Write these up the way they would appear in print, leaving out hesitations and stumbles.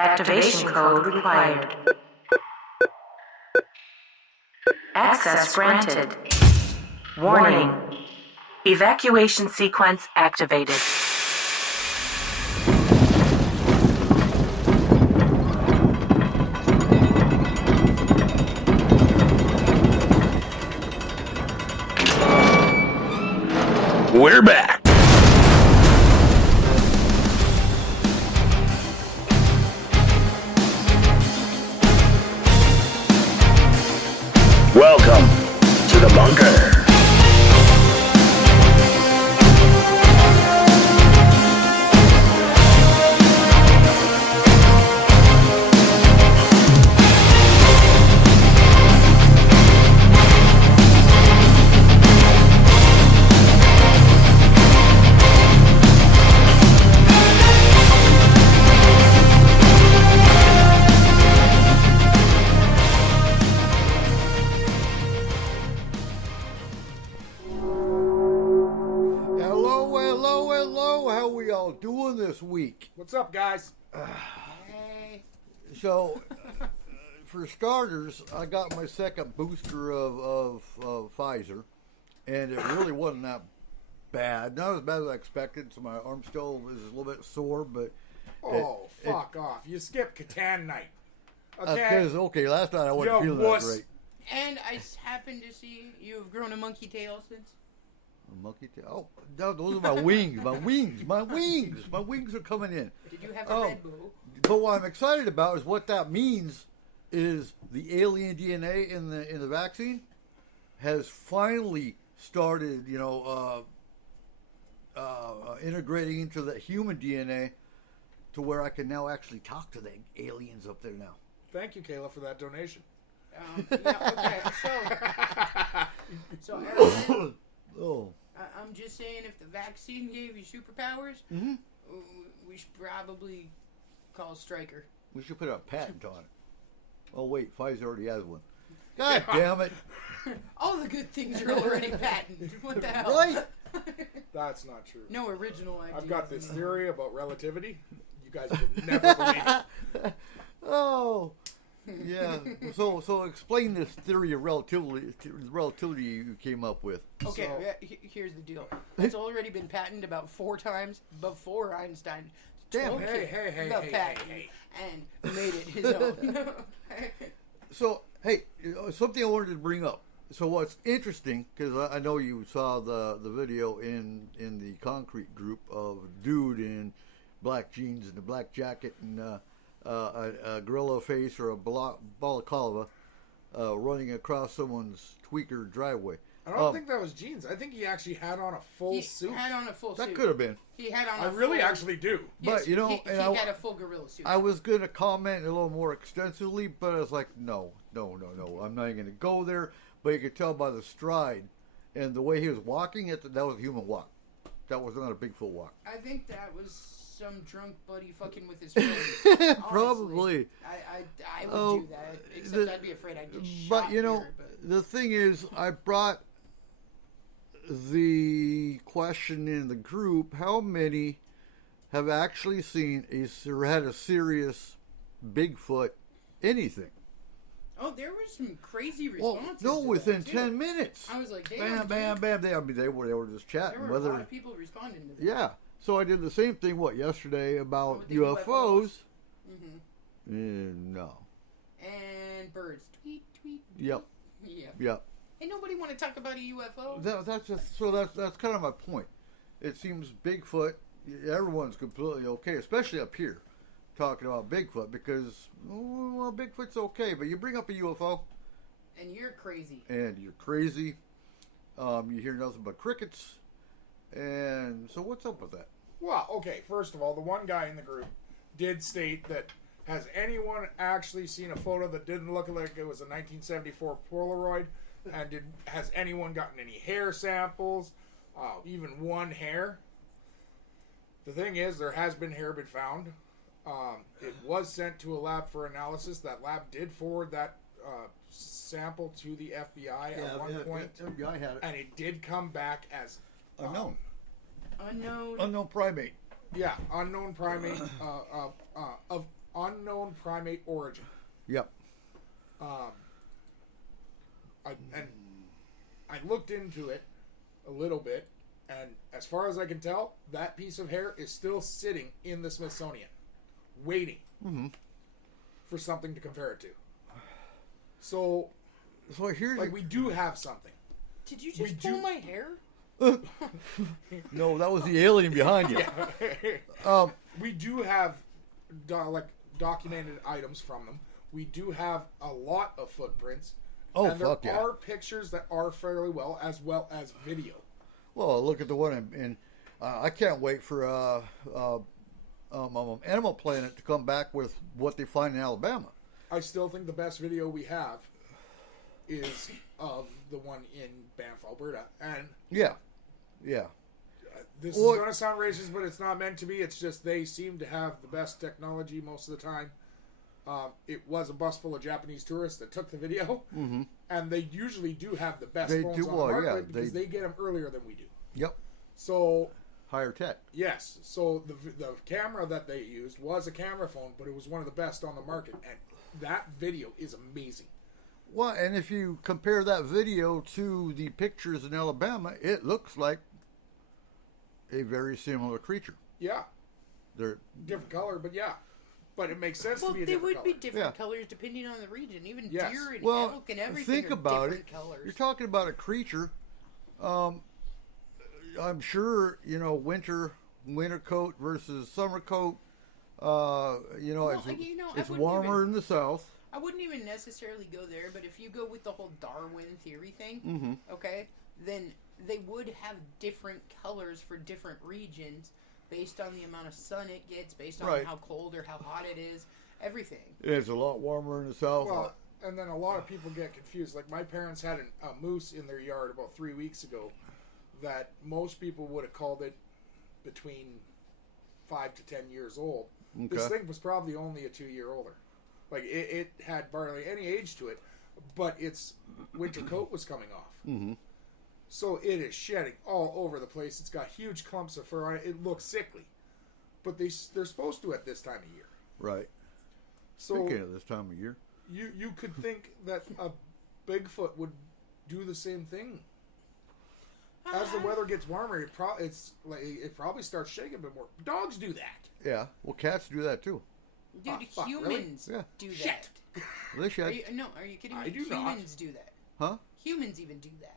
Activation code required. Access granted. Warning. Evacuation sequence activated. We're back. Welcome to the bunker. Doing this week. What's up, guys? So, for starters, I got my second booster of Pfizer, and it really wasn't that bad. Not as bad as I expected. So my arm still is a little bit sore, but Fuck off! You skipped Catan night. Okay, last night I wasn't feeling that great. And I happened to see you have grown a monkey tail since. A monkey tail? Oh, no, those are my wings. My wings. My wings are coming in. Did you have a red bow? But what I'm excited about is what that means is the alien DNA in the vaccine has finally started, integrating into the human DNA to where I can now actually talk to the aliens up there now. Thank you, Kayla, for that donation. Okay, so Eric, I'm just saying, if the vaccine gave you superpowers, we should probably call Stryker. We should put a patent on it. Oh wait, Pfizer already has one. God damn it! All the good things are already patented. What the hell? Right? That's not true. No original ideas. I've got this theory about relativity. You guys would never believe it. Oh. Yeah. So explain this theory of relativity you came up with. Okay, here's the deal. It's already been patented about 4 times before Einstein took the patent and made it his own. So, hey, something I wanted to bring up. So what's interesting, because I know you saw the video in the concrete group of a dude in black jeans and a black jacket and a gorilla face or a balaclava running across someone's tweaker driveway. I don't think that was jeans. I think he actually had on a full suit. He had on a full suit. That could have been. He had on I really actually do. Yes, But, you know... he had a full gorilla suit. I was going to comment a little more extensively, but I was like, no. I'm not even going to go there. But you could tell by the stride and the way he was walking, that was a human walk. That was not a Bigfoot walk. I think that was some drunk buddy fucking with his friend. Probably. I would do that, except I'd be afraid I'd get shot. But, the thing is, I brought the question in the group, how many have actually seen or had a serious Bigfoot anything? Oh, there were some crazy responses. Well, no, within 10 minutes. I was like, damn. Bam. They were just chatting. There were a lot of people responding to that. Yeah. So I did the same thing, yesterday about UFOs? Mm-hmm. No. And birds. Tweet. Yep. Yep. Hey, nobody want to talk about a UFO? That's kind of my point. It seems Bigfoot, everyone's completely okay, especially up here, talking about Bigfoot because, Bigfoot's okay, but you bring up a UFO. And you're crazy. You hear nothing but crickets. And so what's up with that? Well, okay, first of all, the one guy in the group did state that has anyone actually seen a photo that didn't look like it was a 1974 Polaroid? And has anyone gotten any hair samples? Even one hair? The thing is, there has been hair been found. It was sent to a lab for analysis. That lab did forward that sample to the FBI at one point. FBI had it. And it did come back as unknown. Unknown. Unknown primate. Yeah, unknown primate of unknown primate origin. Yep. I looked into it a little bit, and as far as I can tell, that piece of hair is still sitting in the Smithsonian, waiting for something to compare it to. So here's like we do have something. Did you just pull my hair? no, that was the alien behind you. We do have documented items from them. We do have a lot of footprints. Oh, and there fuck yeah. are pictures that are fairly well as video. Well, look at the one in I can't wait for Animal Planet to come back with what they find in Alabama. I still think the best video we have is of the one in Banff, Alberta. And yeah. This is going to sound racist, but it's not meant to be. It's just they seem to have the best technology most of the time. It was a bus full of Japanese tourists that took the video, and they usually do have the best phones on the market because they get them earlier than we do. Yep. So higher tech. Yes. So the camera that they used was a camera phone, but it was one of the best on the market, and that video is amazing. Well, and if you compare that video to the pictures in Alabama, it looks like a very similar creature. Yeah. They're different color, but yeah. But it makes sense to be a different color. Well, they would be different colors depending on the region. Even deer and elk and everything think are about different it. colors. You're talking about a creature. I'm sure, winter coat versus summer coat. It's warmer in the south. I wouldn't even necessarily go there, but if you go with the whole Darwin theory thing, okay, then they would have different colors for different regions based on the amount of sun it gets, based on how cold or how hot it is, everything. It's a lot warmer in the south. Well, and then a lot of people get confused. Like my parents had a moose in their yard about 3 weeks ago that most people would have called it between 5 to 10 years old. Okay. This thing was probably only a 2-year older. Like it had barely any age to it, but its winter coat was coming off. Mm-hmm. So it is shedding all over the place. It's got huge clumps of fur on it. It looks sickly, but they're supposed to at this time of year. Right. So speaking of this time of year, you could think that a Bigfoot would do the same thing. As the weather gets warmer, it probably starts shaking a bit more. Dogs do that. Yeah. Well, cats do that too. Dude, humans do that. Shit. They should. Are you kidding me? I do humans do that. Huh? Humans even do that.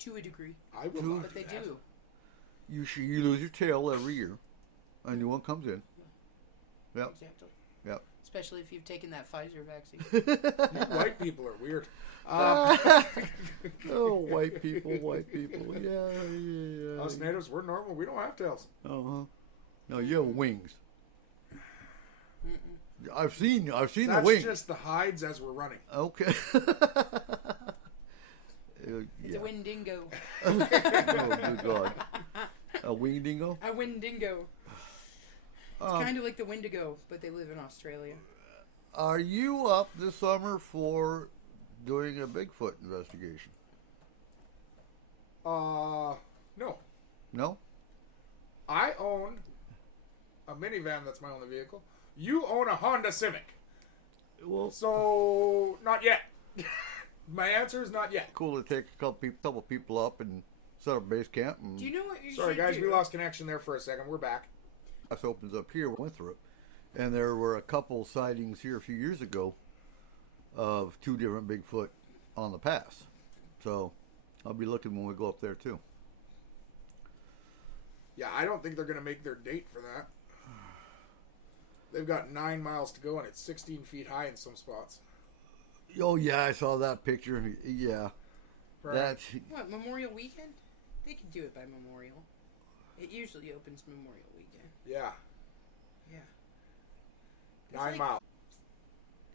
To a degree. I will not But they do. You lose your tail every year. A new one comes in. Yep. Exactly. Yep. Especially if you've taken that Pfizer vaccine. You white people are weird. Oh, white people. Yeah. Us natives, we're normal. We don't have tails. Uh-huh. No, you have wings. Mm-mm. I've seen the wings. That's just the hides as we're running. Okay. It's a Wendigo. Oh, good God. A wingdingo? A Wendigo. It's kind of like the Wendigo, but they live in Australia. Are you up this summer for doing a Bigfoot investigation? No. No? I own a minivan that's my only vehicle. You own a Honda Civic. Well, so not yet. My answer is not yet. Cool to take a couple people up and set up base camp. And do you know what you Sorry, should guys, do? we lost connection there for a second. We're back. This opens up here. We went through it. And there were a couple sightings here a few years ago of 2 different Bigfoot on the pass. So I'll be looking when we go up there too. Yeah, I don't think they're going to make their date for that. They've got 9 miles to go, and it's 16 feet high in some spots. Oh, yeah, I saw that picture. Yeah. Right. That's... What, Memorial Weekend? They can do it by Memorial. It usually opens Memorial Weekend. Yeah. Yeah. 9 miles.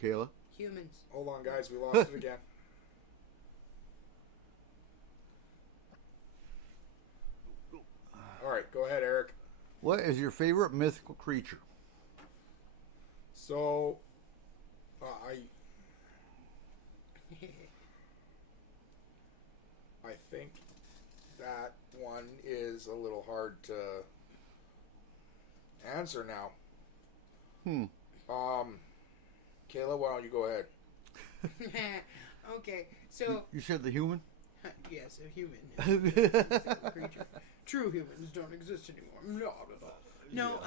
Kayla? Humans. Hold on, guys. We lost it again. All right, go ahead, Eric. What is your favorite mythical creature? So, I think that one is a little hard to answer now. Kayla, why don't you go ahead? Okay, so You said the human? yes, a human is a mythical creature. True humans don't exist anymore. No,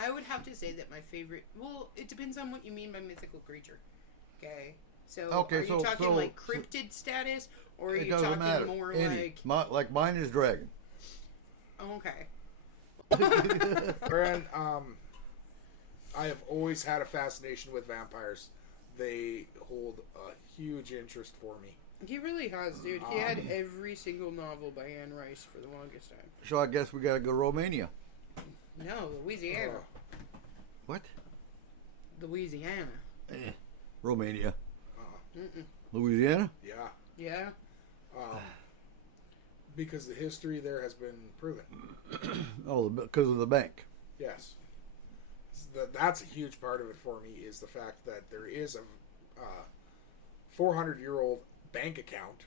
I would have to say that my favorite. Well, it depends on what you mean by mythical creature. Okay, so Okay, are you so- talking so- like cryptid status, or are It you doesn't talking matter. more Any. like? Like mine is dragon. Okay. Brand, I have always had a fascination with vampires. They hold a huge interest for me. He really has, dude. He had every single novel by Anne Rice for the longest time. So I guess we gotta go Romania. No, Louisiana. What? Louisiana. Romania. Mm-mm. Louisiana? Yeah, Yeah. because the history there has been proven. Oh, because of the bank. Yes, that's a huge part of it for me. Is the fact that there is a 400-year-old bank account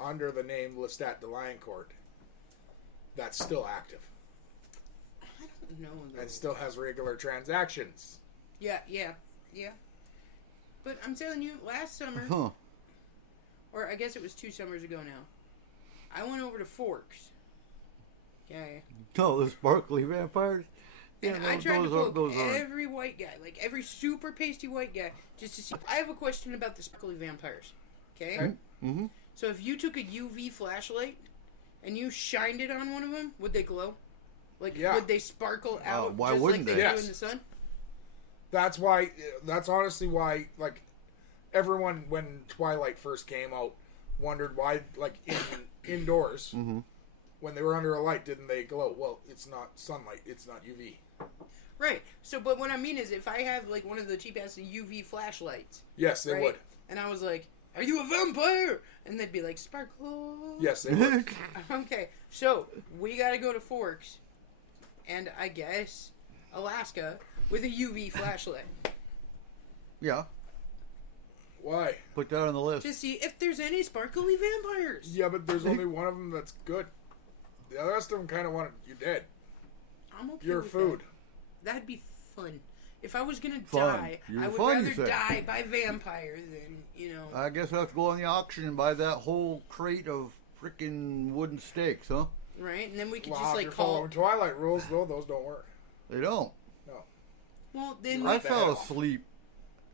under the name Lestat de Liancourt that's still active I don't know. Though. and still has regular transactions. Yeah. But I'm telling you, last summer, Huh. or I guess it was 2 summers ago now, I went over to Forks. Okay. No, the sparkly vampires. And Yeah, I tried to those poke are. every white guy, like every super pasty white guy, just to see. I have a question about the sparkly vampires. Okay? Mm-hmm. So if you took a UV flashlight and you shined it on one of them, would they glow? Like, Yeah. would they sparkle out why just wouldn't like they? they do Yes. in the sun? That's why. That's honestly why. Like everyone, when Twilight first came out, wondered why, like indoors, when they were under a light, didn't they glow? Well, it's not sunlight. It's not UV. Right. So, but what I mean is, if I have like one of the cheap ass UV flashlights, Yes, they right? would. And I was like, "Are you a vampire?" And they'd be like, "Sparkle." Yes, they would. Okay, so we gotta go to Forks, and I guess Alaska with a UV flashlight Yeah. Why? Put that on the list. to see if there's any sparkly vampires. Yeah, but there's only one of them that's good. The rest of them kind of want you dead. I'm okay Your with food. that. That'd be fun. If I was gonna Fun. die, You're I would fun, you rather say. die by vampire than I guess I have to go on the auction and buy that whole crate of freaking wooden stakes, huh? right. And then we could Well, just if like you're call. following Twilight rules, though, those don't work. They don't. No, Well, then I rip the fell head off. asleep.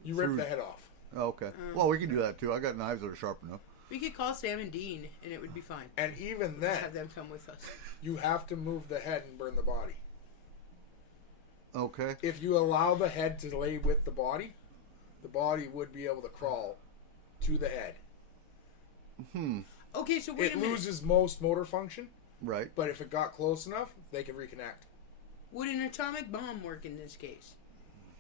you rip Through- the head off. Okay. Well, we can do that too. I got knives that are sharp enough. we could call Sam and Dean, and it would be fine. And even Just have then, them come with us. you have to move the head and burn the body. Okay. If you allow the head to lay with the body would be able to crawl to the head. Okay, so wait It a minute. loses most motor function, Right. but if it got close enough, they can reconnect. Would an atomic bomb work in this case?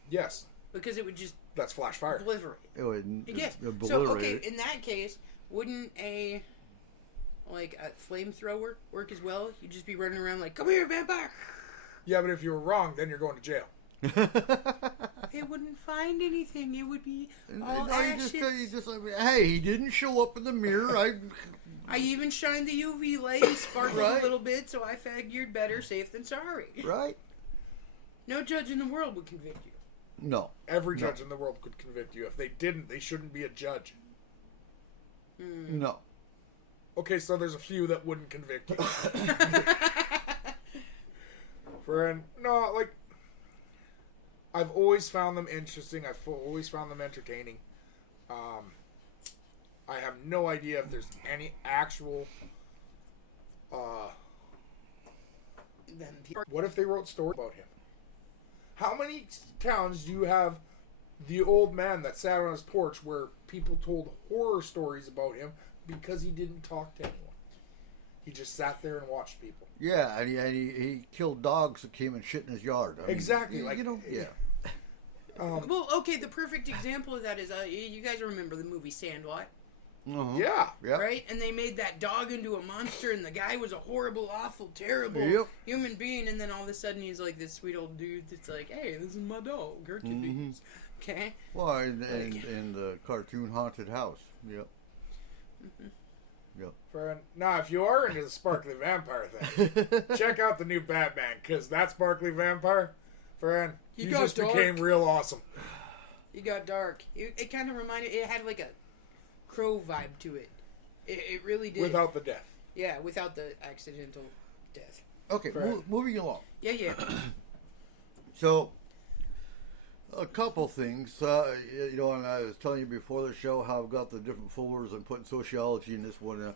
Yes, Because it would just that's flash fire. obliterate. It would Yes. So obliterate okay, it. in that case, wouldn't a flamethrower work as well? You'd just be running around like, "Come here, vampire!" Yeah, but if you were wrong, then you're going to jail. It wouldn't find anything. It would be all No, ashes. you just like, hey, he didn't show up in the mirror. I even shined the UV light and sparkled Right. a little bit, so I figured better safe than sorry. Right? No judge in the world would convict you. No. Every judge in the world could convict you. If they didn't, they shouldn't be a judge. No. Okay, so there's a few that wouldn't convict you. No, like, I've always found them interesting. I've always found them entertaining. I have no idea if there's any actual. Then people What if they wrote stories about him? How many towns do you have the old man that sat on his porch where people told horror stories about him because he didn't talk to anyone? He just sat there and watched people. Yeah, and he killed dogs that came and shit in his yard. I mean, Exactly, like- yeah. Well, okay, the perfect example of that is you guys remember the movie Sandlot, Uh-huh. Yeah. Yep. right? And they made that dog into a monster, and the guy was a horrible, awful, terrible Yep. human being, and then all of a sudden he's like this sweet old dude that's like, hey, this is my dog, Hercules. Okay? Well, in the cartoon Haunted House. Yep. Yep. Now, if you are into the sparkly vampire thing, check out the new Batman, because that sparkly vampire, Fran, He you got just dark. became real awesome. It got dark. It kind of reminded. It had like a Crow vibe to it. It really did. Without the death. Yeah, without the accidental death. Okay, Correct. moving along. Yeah. So, a couple things. You know, and I was telling you before the show how I've got the different folders and putting sociology in this one.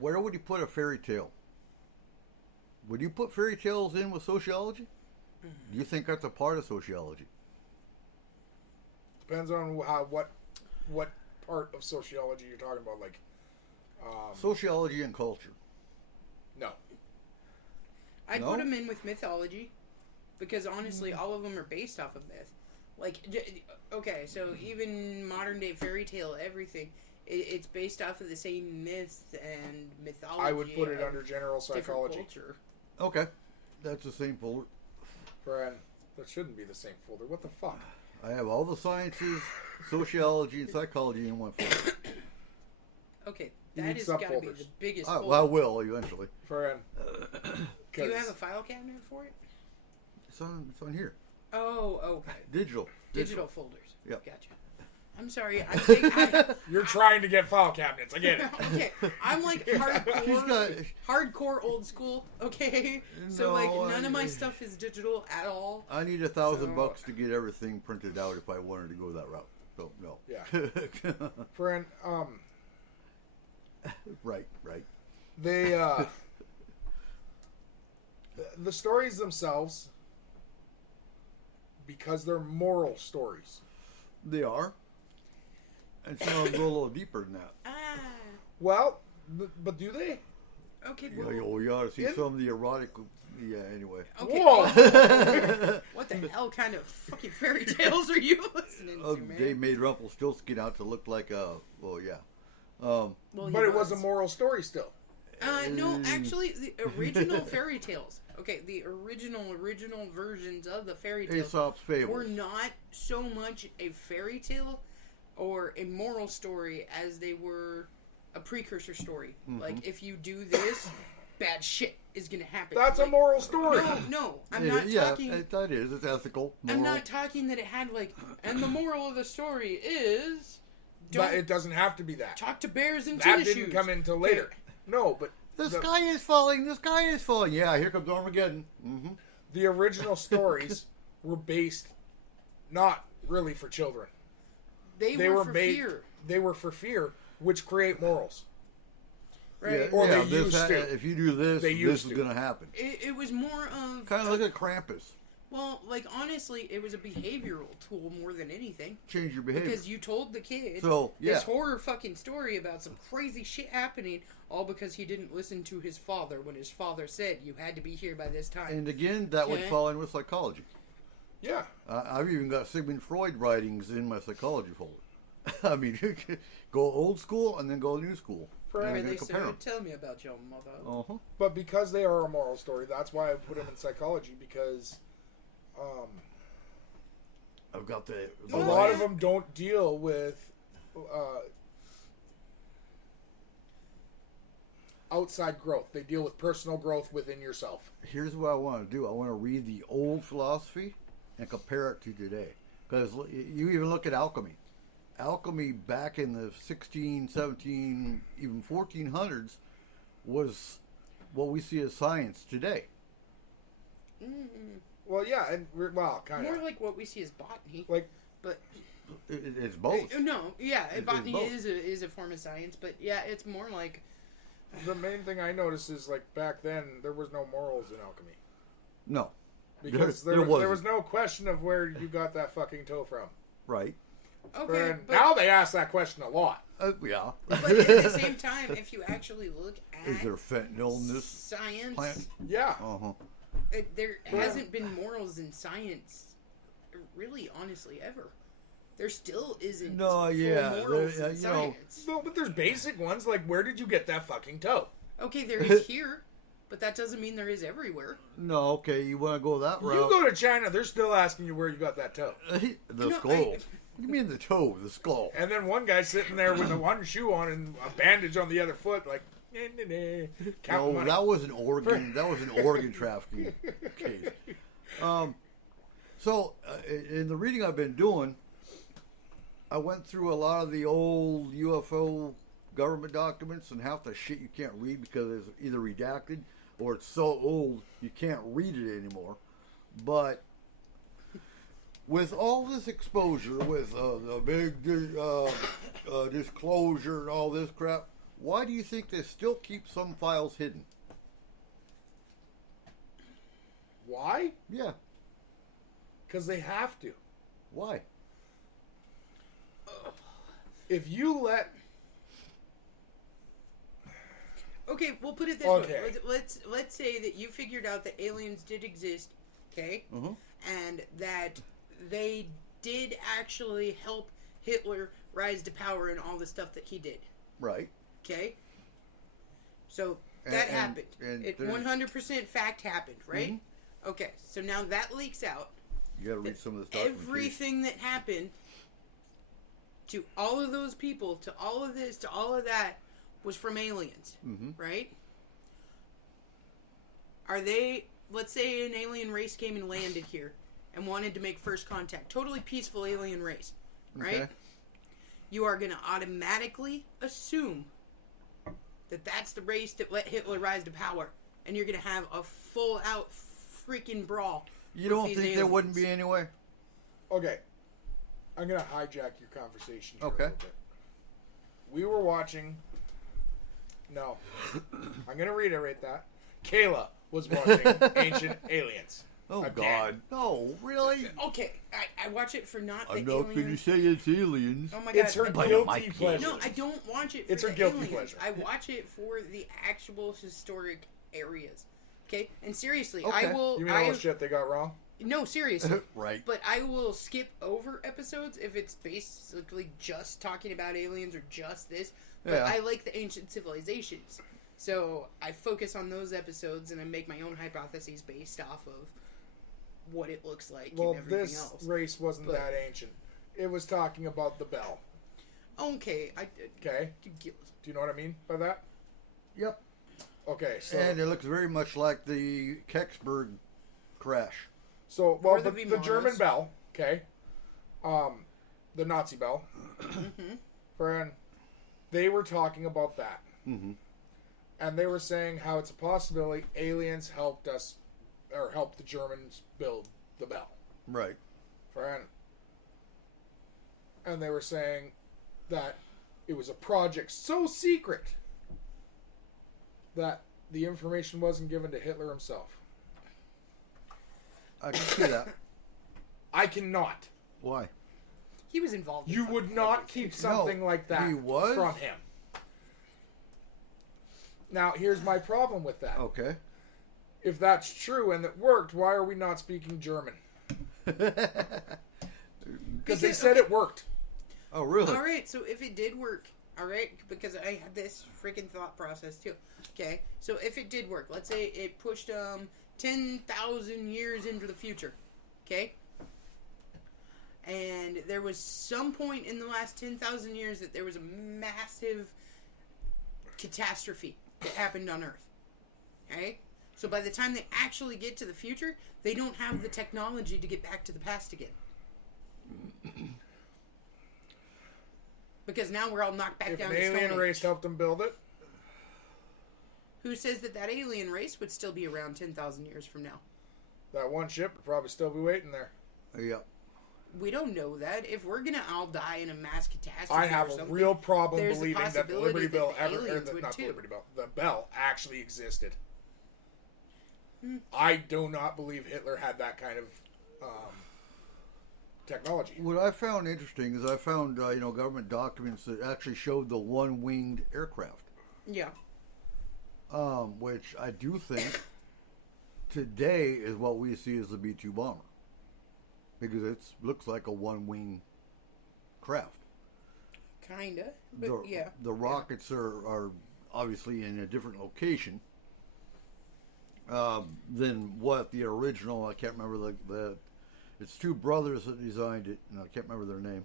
Where would you put a fairy tale? Would you put fairy tales in with sociology? Do you think that's a part of sociology? Depends on what part of sociology you're talking about. Like, Sociology and culture. no. I'd No? put them in with mythology because honestly, all of them are based off of myth. Like, okay, so even modern day fairy tale, everything, it's based off of the same myths and mythology. I would put it of under general different psychology. culture. Okay, that's the same folder. Fran, that shouldn't be the same folder. What the fuck? I have all the sciences, sociology, and psychology in one folder. Okay, You that need has got to be subfolders. the biggest I folder. will eventually. Fran. Do you have a file cabinet for it? It's on here. Oh, okay. Digital. Folders. Yep. Gotcha. I'm sorry. I You're trying to get file cabinets. I get it. okay. I'm like He's hardcore, got. hardcore old school. Okay. So No, like none of my I- stuff is digital at all. I need $1,000 to get everything printed out if I wanted to go that route. So no. Yeah. Fran, right. they the stories themselves, because they're moral stories. They are. And some of them go a little deeper than that. Ah. Well, but do they? Okay. You, Well, you ought to see In- some of the erotic. Yeah. Anyway. okay. Whoa! What the hell kind of fucking fairy tales are you listening to, man? They made Rumpelstiltskin out to look like a. Well, yeah. Well, he But it was a moral story still. No, actually, the original fairy tales. Okay, the original versions of the fairy tales Aesop's fables. were not so much a fairy tale or a moral story as they were a precursor story. Mm-hmm. Like, if you do this, bad shit is gonna happen. That's a Like, moral story. No, I'm not talking. That is. It's ethical. I'm Moral. not talking that it had like. And the moral of the story is, But don't it doesn't have to be that. talk to bears in That tennis didn't shoes. come in until later. No, but The sky is falling. The sky is falling. Yeah, here comes Armageddon. Mm-hmm. the original stories were based not really for children. They They were were for made. fear, They were for fear, which create morals. right? Yeah, Or yeah, they used to. If you do this, They this used is to. going to happen. It was more of Kind of look at Krampus. well, like honestly, it was a behavioral tool more than anything Change your behavior. because you told the kid So, yeah. this horror fucking story about some crazy shit happening, all because he didn't listen to his father when his father said you had to be here by this time. And again, that would Okay. fall in with psychology. Yeah. I've even got Sigmund Freud writings in my psychology folder. I mean, go old school and then go new school. Right. And Where I'm they gonna compare said, "Tell me about your mother." them. Uh-huh. But because they are a moral story, that's why I put them in psychology, because I've got the a Oh, lot yeah. of them don't deal with outside growth. They deal with personal growth within yourself. Here's what I want to do. I want to read the old philosophy and compare it to today. Because you even look at alchemy. Alchemy back in the 16, 17, even 1400s was what we see as science today. Well, yeah, and kind More of like what we see as botany, like but It's both. no, yeah, It's botany both. is a form of science, but yeah, it's more like the main thing I noticed is like back then there was no morals in alchemy No. because There there wasn't. was no question of where you got that fucking toe from. Right. okay, And but now they ask that question a lot. Yeah. But at the same time, if you actually look at Is there fentanyl in this science, plant? Yeah. Uh-huh. there hasn't been morals in science, really, honestly, ever. There still isn't. No, full yeah, morals there- in you know- science. No, but there's basic ones like where did you get that fucking toe? Okay, there is here, but that doesn't mean there is everywhere. No, okay, you want to go that You route. go to China, they're still asking you where you got that toe. The No, skull. I- What do you mean the toe? The skull. And then one guy sitting there with a one shoe on and a bandage on the other foot, like, counting No, money. that was an organ. That was an organ trafficking case. So, in the reading I've been doing, I went through a lot of the old UFO government documents, and half the shit you can't read because it's either redacted or it's so old you can't read it anymore. But with all this exposure, with the big disclosure and all this crap, why do you think they still keep some files hidden? Why? Yeah, Because they have to. why? If you let Okay, we'll put it this Okay. way. Let's say that you figured out that aliens did exist, okay, and that they did actually help Hitler rise to power and all the stuff that he did, Right. okay. So that And- happened. and It there's- 100% fact happened, right? Okay, so now that leaks out. You got to read some of this documentation. Everything that happened to all of those people, to all of this, to all of that, was from aliens, right? Are they, let's say an alien race came and landed here and wanted to make first contact. Totally peaceful alien race, right? Okay. You are going to automatically assume that that's the race that let Hitler rise to power. And you're going to have a full-out freaking brawl. You with don't these think there wouldn't be aliens. anyway? Okay. I'm going to hijack your conversation here Okay. a little bit. We were watching... No. I'm going to reiterate that. Kayla was watching Ancient Aliens. Oh, Again. God. No, really? Okay, I watch it for not the I'm not going to aliens. say it's aliens. Oh my god. It's her I But don't- my guilty kid- pleasure. No, I don't watch it for It's her the guilty aliens. pleasure. I watch it for the actual historic areas. Okay? And seriously, Okay. I will You mean all the shit they got wrong? No, seriously. Right. But I will skip over episodes if it's basically just talking about aliens or just this. But Yeah. I like the ancient civilizations. So I focus on those episodes and I make my own hypotheses based off of what it looks like Well, and everything this else. race wasn't But- that ancient. It was talking about the bell. Okay, Okay? Do you know what I mean by that? Yep. Okay, so... And it looks very much like the Kecksburg crash. So, well, Or the the German Vimanas. bell, okay, the Nazi bell, friend, they were talking about that, and they were saying how it's a possibility aliens helped us, or helped the Germans build the bell, Right. friend, and they were saying that it was a project so secret that the information wasn't given to Hitler himself. I can see that. I cannot. Why? he was involved. in You fucking would not everything. keep something like that he was? from him. Now, here's my problem with that. Okay. If that's true and it worked, why are we not speaking German? Because they said it worked. Oh, really? All right, so if it did work, all right, because I had this freaking thought process too. Okay, so if it did work, let's say it pushed 10,000 years into the future, okay, and there was some point in the last 10,000 years that there was a massive catastrophe that happened on Earth, okay. So by the time they actually get to the future, they don't have the technology to get back to the past again. Because now we're all knocked back If down an to Stone alien Age. race helped them build it, Who says that that alien race would still be around 10,000 years from now? that one ship would probably still be waiting there. Yeah. We don't know that. If we're gonna all die in a mass catastrophe, I have or a something, real problem there's a believing that the possibility Liberty that Bell the ever, or aliens the, would not the too. Liberty Bell, the Bell actually existed. Hmm. I do not believe Hitler had that kind of technology. What I found interesting is I found government documents that actually showed the one-winged aircraft, Yeah. which I do think today is what we see as the B-2 bomber, because it looks like a one-wing craft. Kinda. But yeah. The rockets are obviously in a different location than what the original. I can't remember the. It's two brothers that designed it, and I can't remember their name.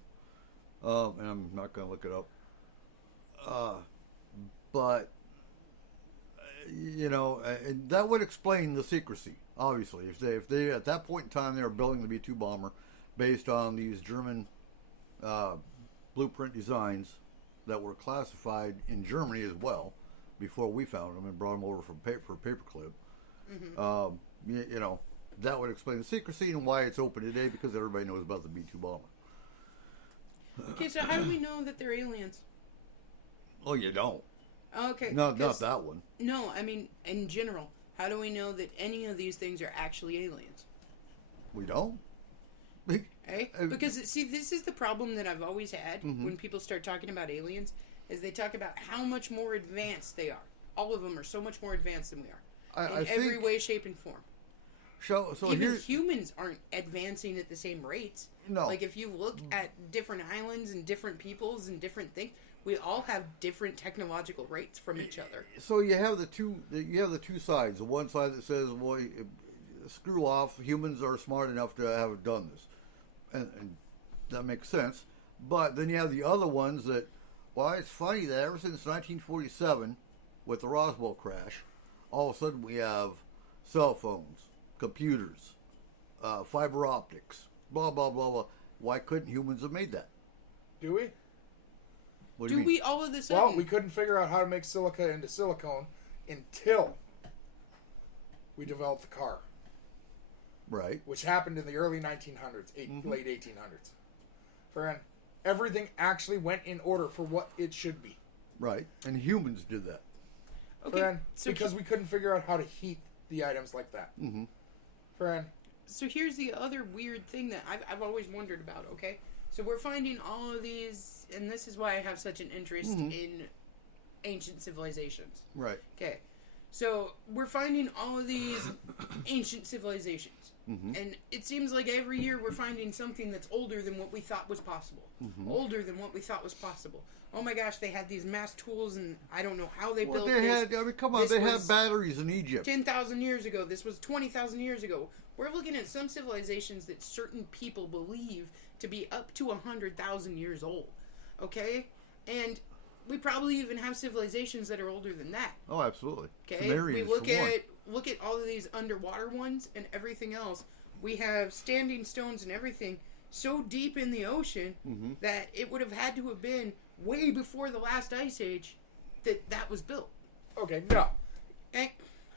And I'm not going to look it up. But you know, and that would explain the secrecy. Obviously, if they at that point in time they were building the B-2 bomber based on these German blueprint designs that were classified in Germany as well before we found them and brought them over for paperclip. You know, that would explain the secrecy and why it's open today, because everybody knows about the B-2 bomber. Okay, so how do we know that they're aliens? Oh, you don't. Okay. Not 'cause- that one. No, I mean, in general, how do we know that any of these things are actually aliens? We don't. Eh? Because, see, this is the problem that I've always had when people start talking about aliens, is they talk about how much more advanced they are. All of them are so much more advanced than we are. In every way, shape, and form. So Even here's, humans aren't advancing at the same rates. No. Like, if you look at different islands and different peoples and different things, we all have different technological rates from each other. so you have the two sides. The one side that says, "Well, screw off. Humans are smart enough to have done this," and that makes sense. But then you have the other ones that, well, it's funny that ever since 1947, with the Roswell crash, all of a sudden we have cell phones, computers, fiber optics, blah blah blah blah. Why couldn't humans have made that? Do we? What do Do you mean? we all of a sudden? Well, we couldn't figure out how to make silica into silicone until we developed the car, Right. which happened in the early 1900s, late 1800s. Friend, everything actually went in order for what it should be. Right. And humans did that. Okay, Friend, so because we couldn't figure out how to heat the items like that. Mm-hmm. Friend, So here's the other weird thing that I've always wondered about, okay? So we're finding all of these, and this is why I have such an interest in ancient civilizations. Right. Okay, so we're finding all of these ancient civilizations. And it seems like every year we're finding something that's older than what we thought was possible. Older than what we thought was possible. Oh my gosh, they had these mass tools, and I don't know how they Well, built they this. had. I mean, come on. This They had was batteries in Egypt. 10,000 years ago. This was 20,000 years ago. We're looking at some civilizations that certain people believe to be up to 100,000 years old. Okay? And we probably even have civilizations that are older than that. Oh, absolutely. Okay? Sumerians, We look for one. at all of these underwater ones and everything else. We have standing stones and everything so deep in the ocean that it would have had to have been way before the last ice age that was built. okay, no. Eh,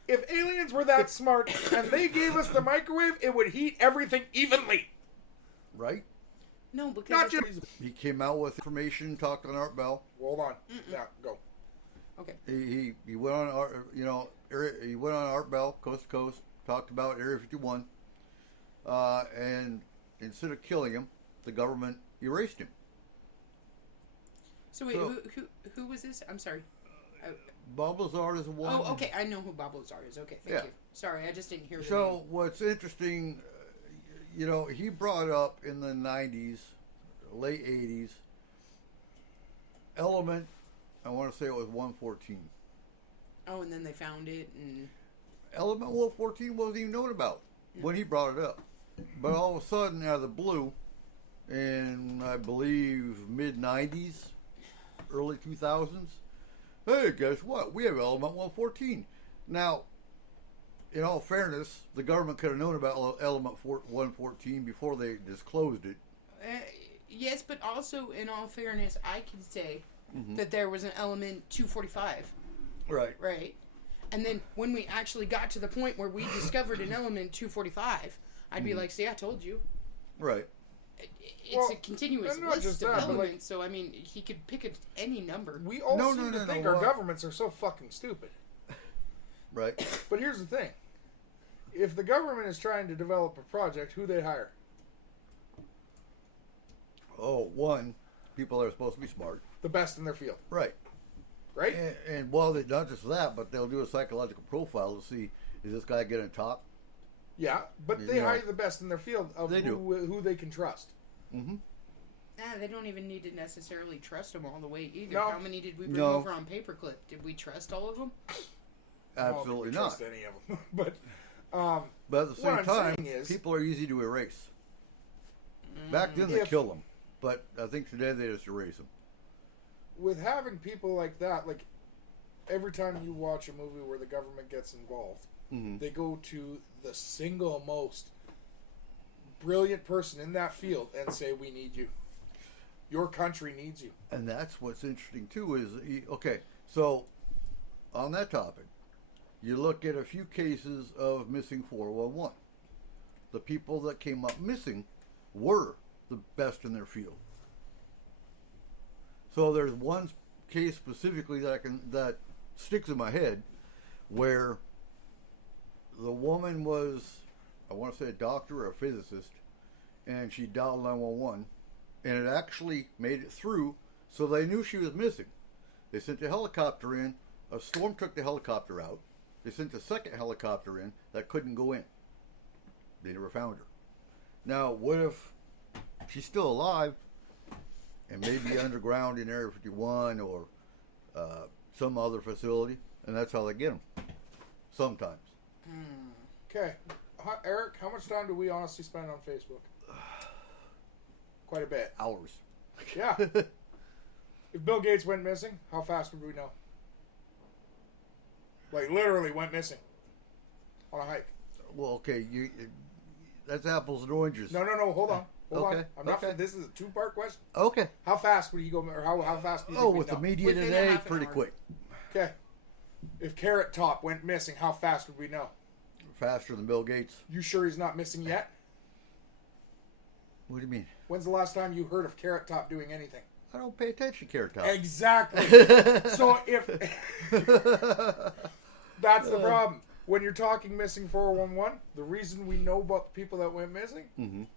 If aliens were that smart and they gave us the microwave, it would heat everything evenly. Right. no, because Not it's- just. He came out with information, talked on Art Bell. Hold on. Yeah, go. okay. He went on he went on Art Bell, coast to coast, talked about Area 51, and instead of killing him, the government erased him. So wait, So- who was this? I'm sorry. Bob Lazar is the one. Oh, okay. I know who Bob Lazar is. Okay, thank Yeah. you. Sorry, I just didn't hear. The So name. what's interesting, he brought up in the 90s, late 80s, element, I want to say it was 114. Oh, and then they found it, and Element 114 wasn't even known about when he brought it up. But all of a sudden, out of the blue, in, I believe, mid-90s, early 2000s, hey, guess what? We have Element 114. Now, in all fairness, the government could have known about Element 114 before they disclosed it. yes, but also in all fairness, I can say Mm-hmm. that there was an element 245, Right. right? And then when we actually got to the point where we discovered an element 245, I'd Mm-hmm. be like, "See, I told you." Right. It's Well, a continuous and not list just of that, but, like- elements, so I mean, he could pick any number. We all No, seem no, to no, think no, our what- governments are so fucking stupid. Right. But here's the thing. If the government is trying to develop a project, who they hire? Oh, one, people that are supposed to be smart. The best in their field. Right. Right? And well, they not just that, but they'll do a psychological profile to see, is this guy going to talk? Yeah, but they Yeah. hire the best in their field of They do. who they can trust. They don't even need to necessarily trust them all the way either. No. How many did we bring No. over on Paperclip? Did we trust all of them? Absolutely I don't think we not. trust any of them. But But at the What same I'm time, saying is- people are easy to erase. Back then, they If- kill them. But I think today they just erase them. with having people like that, like every time you watch a movie where the government gets involved, they go to the single most brilliant person in that field and say, "We need you. Your country needs you." And that's what's interesting too is okay. So on that topic, you look at a few cases of missing 411. The people that came up missing were the best in their field. So there's one case specifically that sticks in my head where the woman was, I want to say, a doctor or a physicist, and she dialed 911, and it actually made it through, so they knew she was missing. They sent a helicopter in, a storm took the helicopter out, they sent a second helicopter in that couldn't go in. They never found her. Now, what if she's still alive and maybe underground in Area 51 or some other facility, and that's how they get them. Sometimes. Okay, Eric, how much time do we honestly spend on Facebook? Quite a bit. Hours. Yeah. If Bill Gates went missing, how fast would we know? Like literally went missing on a hike. Well, okay, that's apples and oranges. No. Hold on. Hold on. Okay, I'm not. okay. This is a two-part question. Okay. How fast would he go? Or how fast do you Oh, think with we'd the know? media Within a today, half an pretty hour. quick. Okay. If Carrot Top went missing, how fast would we know? Faster than Bill Gates. You sure he's not missing yet? What do you mean? When's the last time you heard of Carrot Top doing anything? I don't pay attention to Carrot Top. Exactly. So if that's the problem. When you're talking missing 411, the reason we know about the people that went missing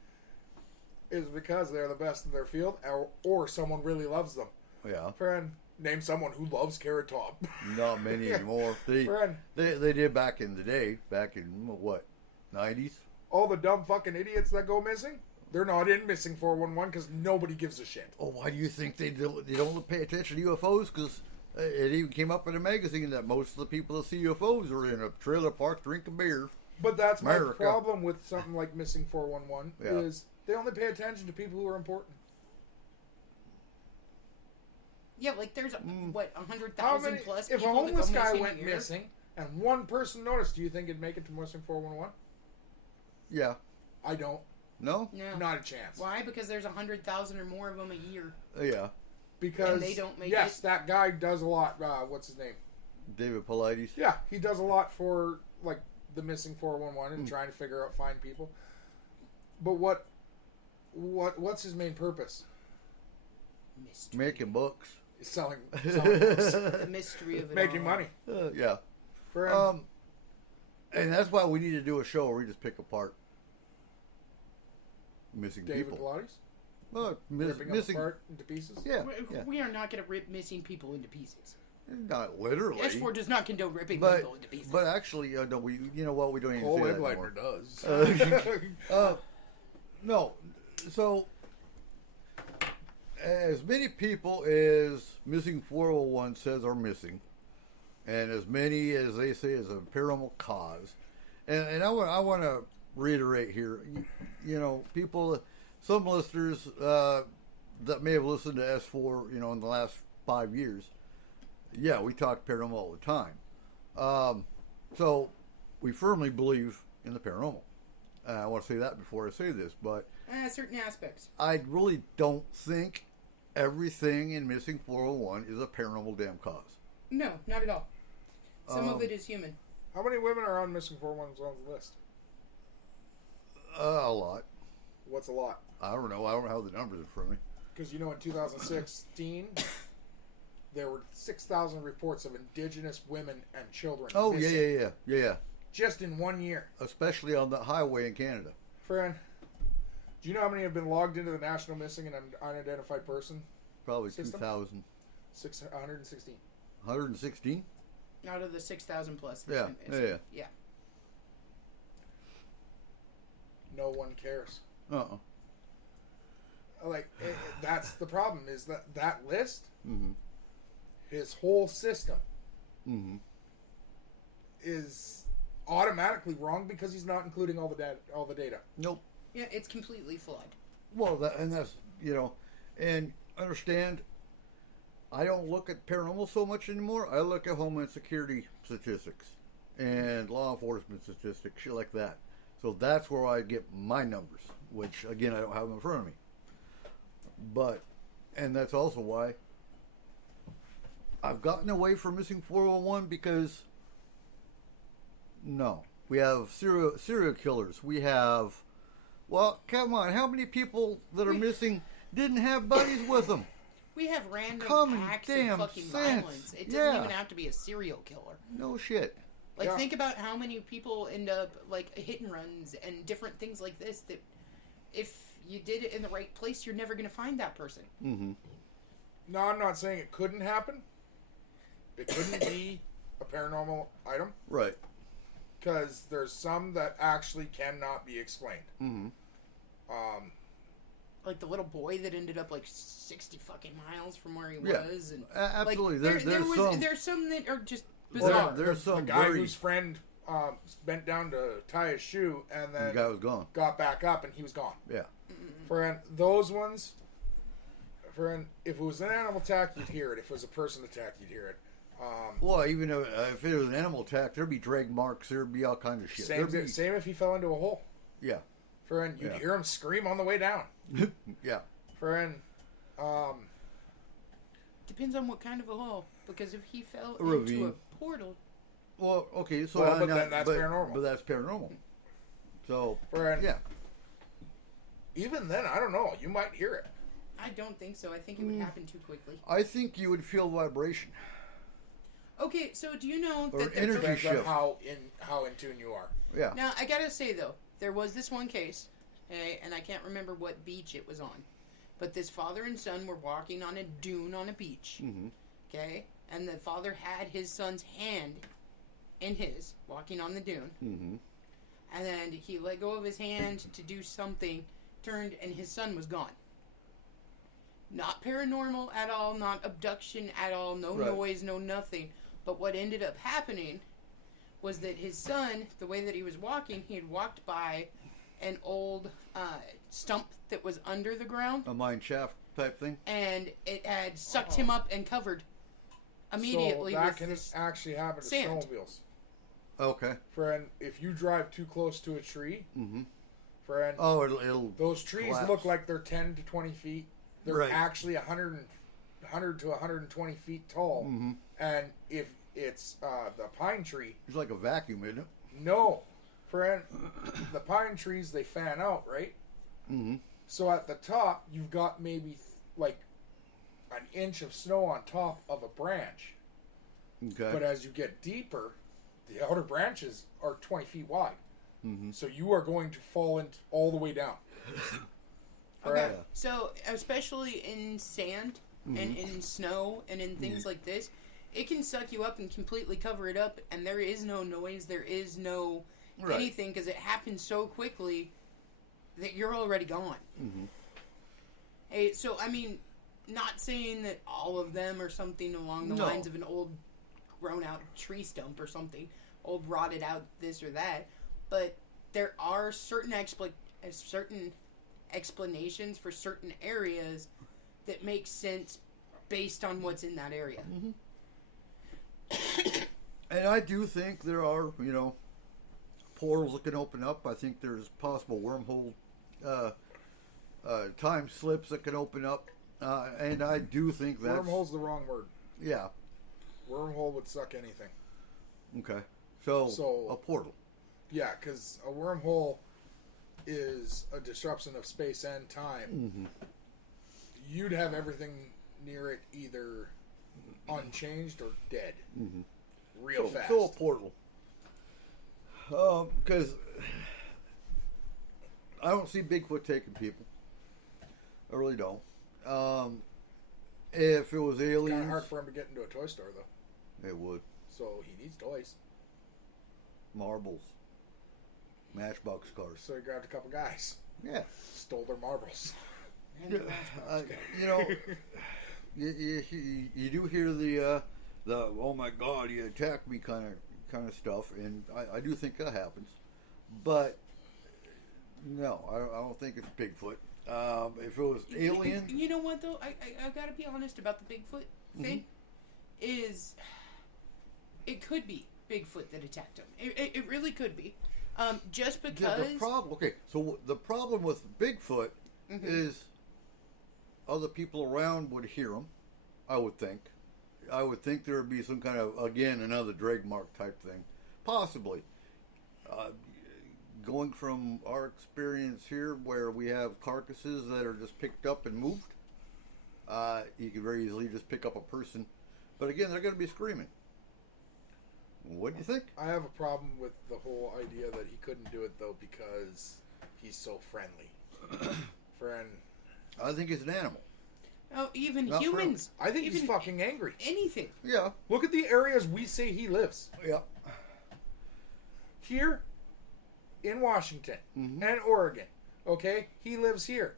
is because they're the best in their field, or someone really loves them. Yeah. Friend, name someone who loves Carrot Top. Not many anymore. Friend, They did back in the day, back in what, 90s? all the dumb fucking idiots that go missing, they're not in missing 411 because nobody gives a shit. Oh, why do you think they don't pay attention to UFOs? Because it even came up in a magazine that most of the people that see UFOs are in a trailer park drinking beer. But that's my America. problem with something like missing 411 Yeah. is they only pay attention to people who are important. Yeah, like there's what How 100,000 many? plus If a people that homeless go guy missing went a year. missing and one person noticed, do you think it'd make it to missing 411? Yeah. I don't. No? No. Not a chance. Why? Because there's 100,000 or more of them a year. Yeah. Because And they don't make yes, it? that guy does a lot. What's his name? David Paulides. Yeah, he does a lot for like the missing 411 and trying to find people. But what's his main purpose? Mystery. Making books. Selling The mystery of it making all. money. Yeah. For him. And that's why we need to do a show where we just pick apart missing David people. Pilates Well, ripping missing. them apart into pieces. Yeah, We- yeah. We are not going to rip missing people into pieces. Not literally. S4 does not condone ripping but people into pieces. but actually, no, we you know what, we don't even Cole say that anymore. Egleitner does. No, so as many people as missing 401 says are missing, and as many as they say is a paranormal cause, and I want to reiterate here, you know, people, some listeners that may have listened to S4, you know, in the last 5 years, yeah, we talk paranormal all the time, so we firmly believe in the paranormal. I want to say that before I say this, but Certain aspects. I really don't think everything in Missing 401 is a paranormal damn cause. No, not at all. Some of it is human. How many women are on missing 411's list? A lot. What's a lot? I don't know. I don't have the numbers in front of me. Because you know, in 2016, there were 6,000 reports of indigenous women and children. Oh, missing, yeah. Just in 1 year. Especially on the highway in Canada. Friend, do you know how many have been logged into the National Missing and Unidentified Person? Probably System? 2,000. 116. 116? Out of the 6,000 plus. that's Yeah, been missing. yeah. No one cares. Uh-uh. Like, that's the problem, is that list, Mm-hmm. his whole system, Mm-hmm. is automatically wrong because he's not including all the data. Nope. Yeah, it's completely flawed. Well, that's, you know, and understand, I don't look at paranormal so much anymore. I look at Homeland Security statistics and law enforcement statistics, shit like that. So that's where I get my numbers, which again I don't have them in front of me. But, and that's also why I've gotten away from missing 401 because no, we have serial killers. We have, well, come on, how many people that are missing didn't have buddies with them? We have random Common acts damn of fucking sense. violence. It doesn't Yeah. even have to be a serial killer. No shit. Like, Yeah. think about how many people end up, like, hit and runs and different things like this that if you did it in the right place, you're never going to find that person. Mm-hmm. No, I'm not saying it couldn't happen. It couldn't be a paranormal item. Right. Because there's some that actually cannot be explained. Mm-hmm. Like the little boy that ended up, like, 60 fucking miles from where he Yeah. was. And, Absolutely. Like, There's there's some that are just Well, bizarre. there's the some guy very- whose friend bent down to tie his shoe and the then guy was gone. got back up and he was gone. Yeah. Friend, those ones, friend, if it was an animal attack, you'd hear it. If it was a person attack, you'd hear it. Well, even if it was an animal attack, there'd be drag marks. There'd be all kinds of shit. Same, There'd be, same if he fell into a hole. yeah. Friend, you'd Yeah. hear him scream on the way down. Yeah. Friend, Depends on what kind of a hole. Because if he fell A ravine. into a portal, Well, okay. So, Well, but then that's paranormal. But that's paranormal. So, friend, yeah. even then, I don't know. You might hear it. I don't think so. I think it would happen too quickly. I think you would feel vibration. Okay, so do you know Or that they're energy Depends shift. on how in tune you are. Yeah. Now, I gotta say, though, there was this one case, okay, and I can't remember what beach it was on, but this father and son were walking on a dune on a beach, okay, and the father had his son's hand in his, walking on the dune, and then he let go of his hand to do something, turned, and his son was gone. Not paranormal at all, not abduction at all, no Right. noise, no nothing. But what ended up happening was that his son, the way that he was walking, he had walked by an old stump that was under the ground, A mine shaft type thing. and it had sucked him up and covered immediately so that with can this. actually happen to sand. snowmobiles. Okay. Friend, if you drive too close to a tree, friend, Oh, it'll those trees collapse. look like they're 10 to 20 feet. They're Right. actually 100 to 120 feet tall. And if it's the pine tree, It's like a vacuum, isn't it? no, friend, the pine trees, they fan out, right? So at the top, you've got maybe like an inch of snow on top of a branch. Okay. But as you get deeper, the outer branches are 20 feet wide. So you are going to fall in all the way down. Okay, Yeah. so especially in sand and in snow and in things like this, it can suck you up and completely cover it up, and there is no noise, there is no Right. anything, because it happens so quickly that you're already gone. Hey, so I mean, not saying that all of them are something along the No. lines of an old grown out tree stump or something, old rotted out this or that, but there are certain explanations for certain areas that make sense based on what's in that area. And I do think there are, portals that can open up. I think there's possible wormhole time slips that can open up. And I do think that's... Wormhole's the wrong word. Yeah. Wormhole would suck anything. Okay. So a portal. Yeah, because a wormhole is a disruption of space and time. You'd have everything near it either unchanged or dead. Real fast. So a portal. Because I don't see Bigfoot taking people. I really don't. If it was Kind of aliens, hard for him to get into a toy store, though. it would. So he needs toys. Marbles. Matchbox cars. So he grabbed a couple guys, Yeah. stole their marbles. You do hear the oh my god, he attacked me kind of stuff, and I do think that happens, but no, I don't think it's Bigfoot. If it was alien, You know what though? I gotta be honest about the Bigfoot. thing is it could be Bigfoot that attacked him. It really could be. Just because. Yeah, the problem. Okay, so the problem with Bigfoot is other people around would hear him. I would think. I would think there would be some kind of, again, another drag mark type thing, possibly. Going from our experience here, where we have carcasses that are just picked up and moved, you could very easily just pick up a person. But again, they're going to be screaming. What do you think? I have a problem with the whole idea that he couldn't do it though because he's so friendly. Friend, I think it's an animal. Oh, even Not humans. I think he's even fucking angry. Anything. Yeah. Look at the areas we say he lives. Yeah. Here in Washington and Oregon. Okay, he lives here.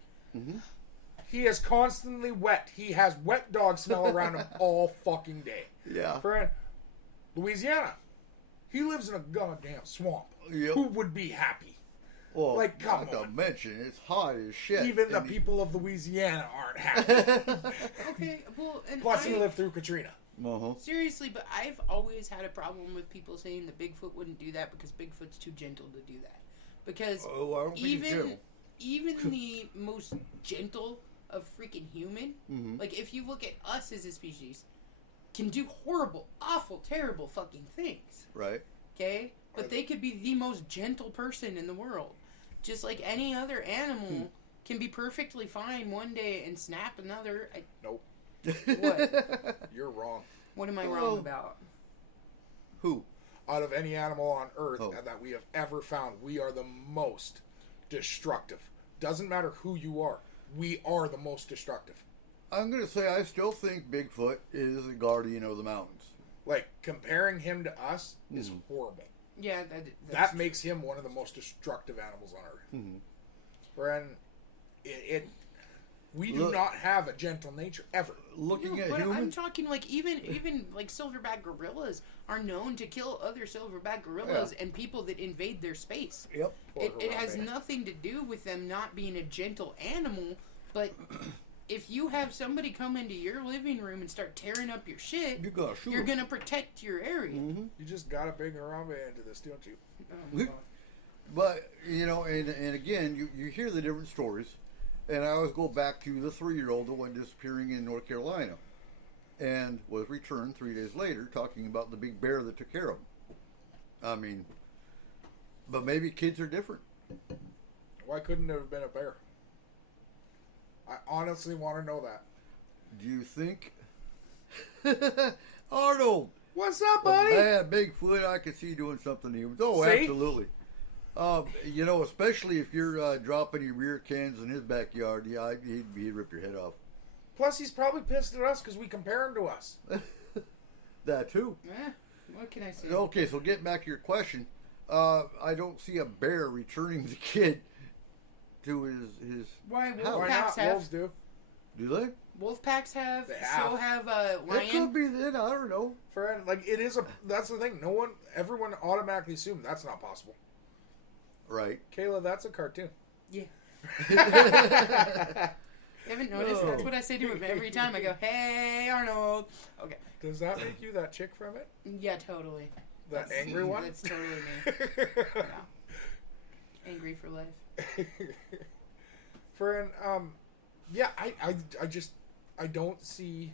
He is constantly wet. He has wet dog smell around him all fucking day. Yeah. Friend, Louisiana. He lives in a goddamn swamp. Yep. Who would be happy? Well, Like, come not to on. mention, it's hot as shit. Even the And people of Louisiana aren't happy. Okay, well, and Plus, he lived through Katrina. seriously, but I've always had a problem with people saying that Bigfoot wouldn't do that because Bigfoot's too gentle to do that. Because Oh, I don't think he's gentle. even the most gentle of freaking human, like if you look at us as a species, can do horrible, awful, terrible fucking things. Right. Okay? But they could be the most gentle person in the world. Just like any other animal can be perfectly fine one day and snap another. Nope. What? You're wrong. What am I Oh. wrong about? Who? Out of any animal on Earth Oh. that we have ever found, we are the most destructive. Doesn't matter who you are. We are the most destructive. I'm going to say I still think Bigfoot is a guardian of the mountains. Like, comparing him to us is horrible. Yeah, That makes him one of the most destructive animals on Earth. When we do Look- not have a gentle nature ever. Looking No, at but I'm humans, talking like even like silverback gorillas are known to kill other silverback gorillas and people that invade their space. yep. It has Harambe. nothing to do with them not being a gentle animal, but if you have somebody come into your living room and start tearing up your shit, You gotta shoot you're 'em. gonna protect your area. You just got a big Harambe into this, don't you? But, you know, and again, you hear the different stories. And I always go back to the 3-year-old that went disappearing in North Carolina and was returned 3 days later talking about the big bear that took care of him. I mean, but maybe kids are different. Why couldn't it have been a bear? I honestly want to know that. Do you think... Arnold! What's up, A buddy? bad Bigfoot, I could see doing something to him. Oh, See? absolutely. You know, especially if you're dropping your beer cans in his backyard, yeah, he'd rip your head off. Plus, he's probably pissed at us because we compare him to us. That too. What can I say? Okay, so getting back to your question, I don't see a bear returning the kid to his Why house. wolf Why packs not? have? Wolves do. Do they? Wolf packs have. They So have. have It lion. could be that. I don't know. Friend, like it is a. That's the thing. Everyone automatically assumed that's not possible. Right. Kayla, that's a cartoon. Yeah. You haven't noticed? That's what I say to him every time. I go, "Hey, Arnold." Okay. Does that make you that chick from it? Yeah, totally. That angry one? That's totally me. Yeah. Angry for life. Friend, yeah, I just I don't see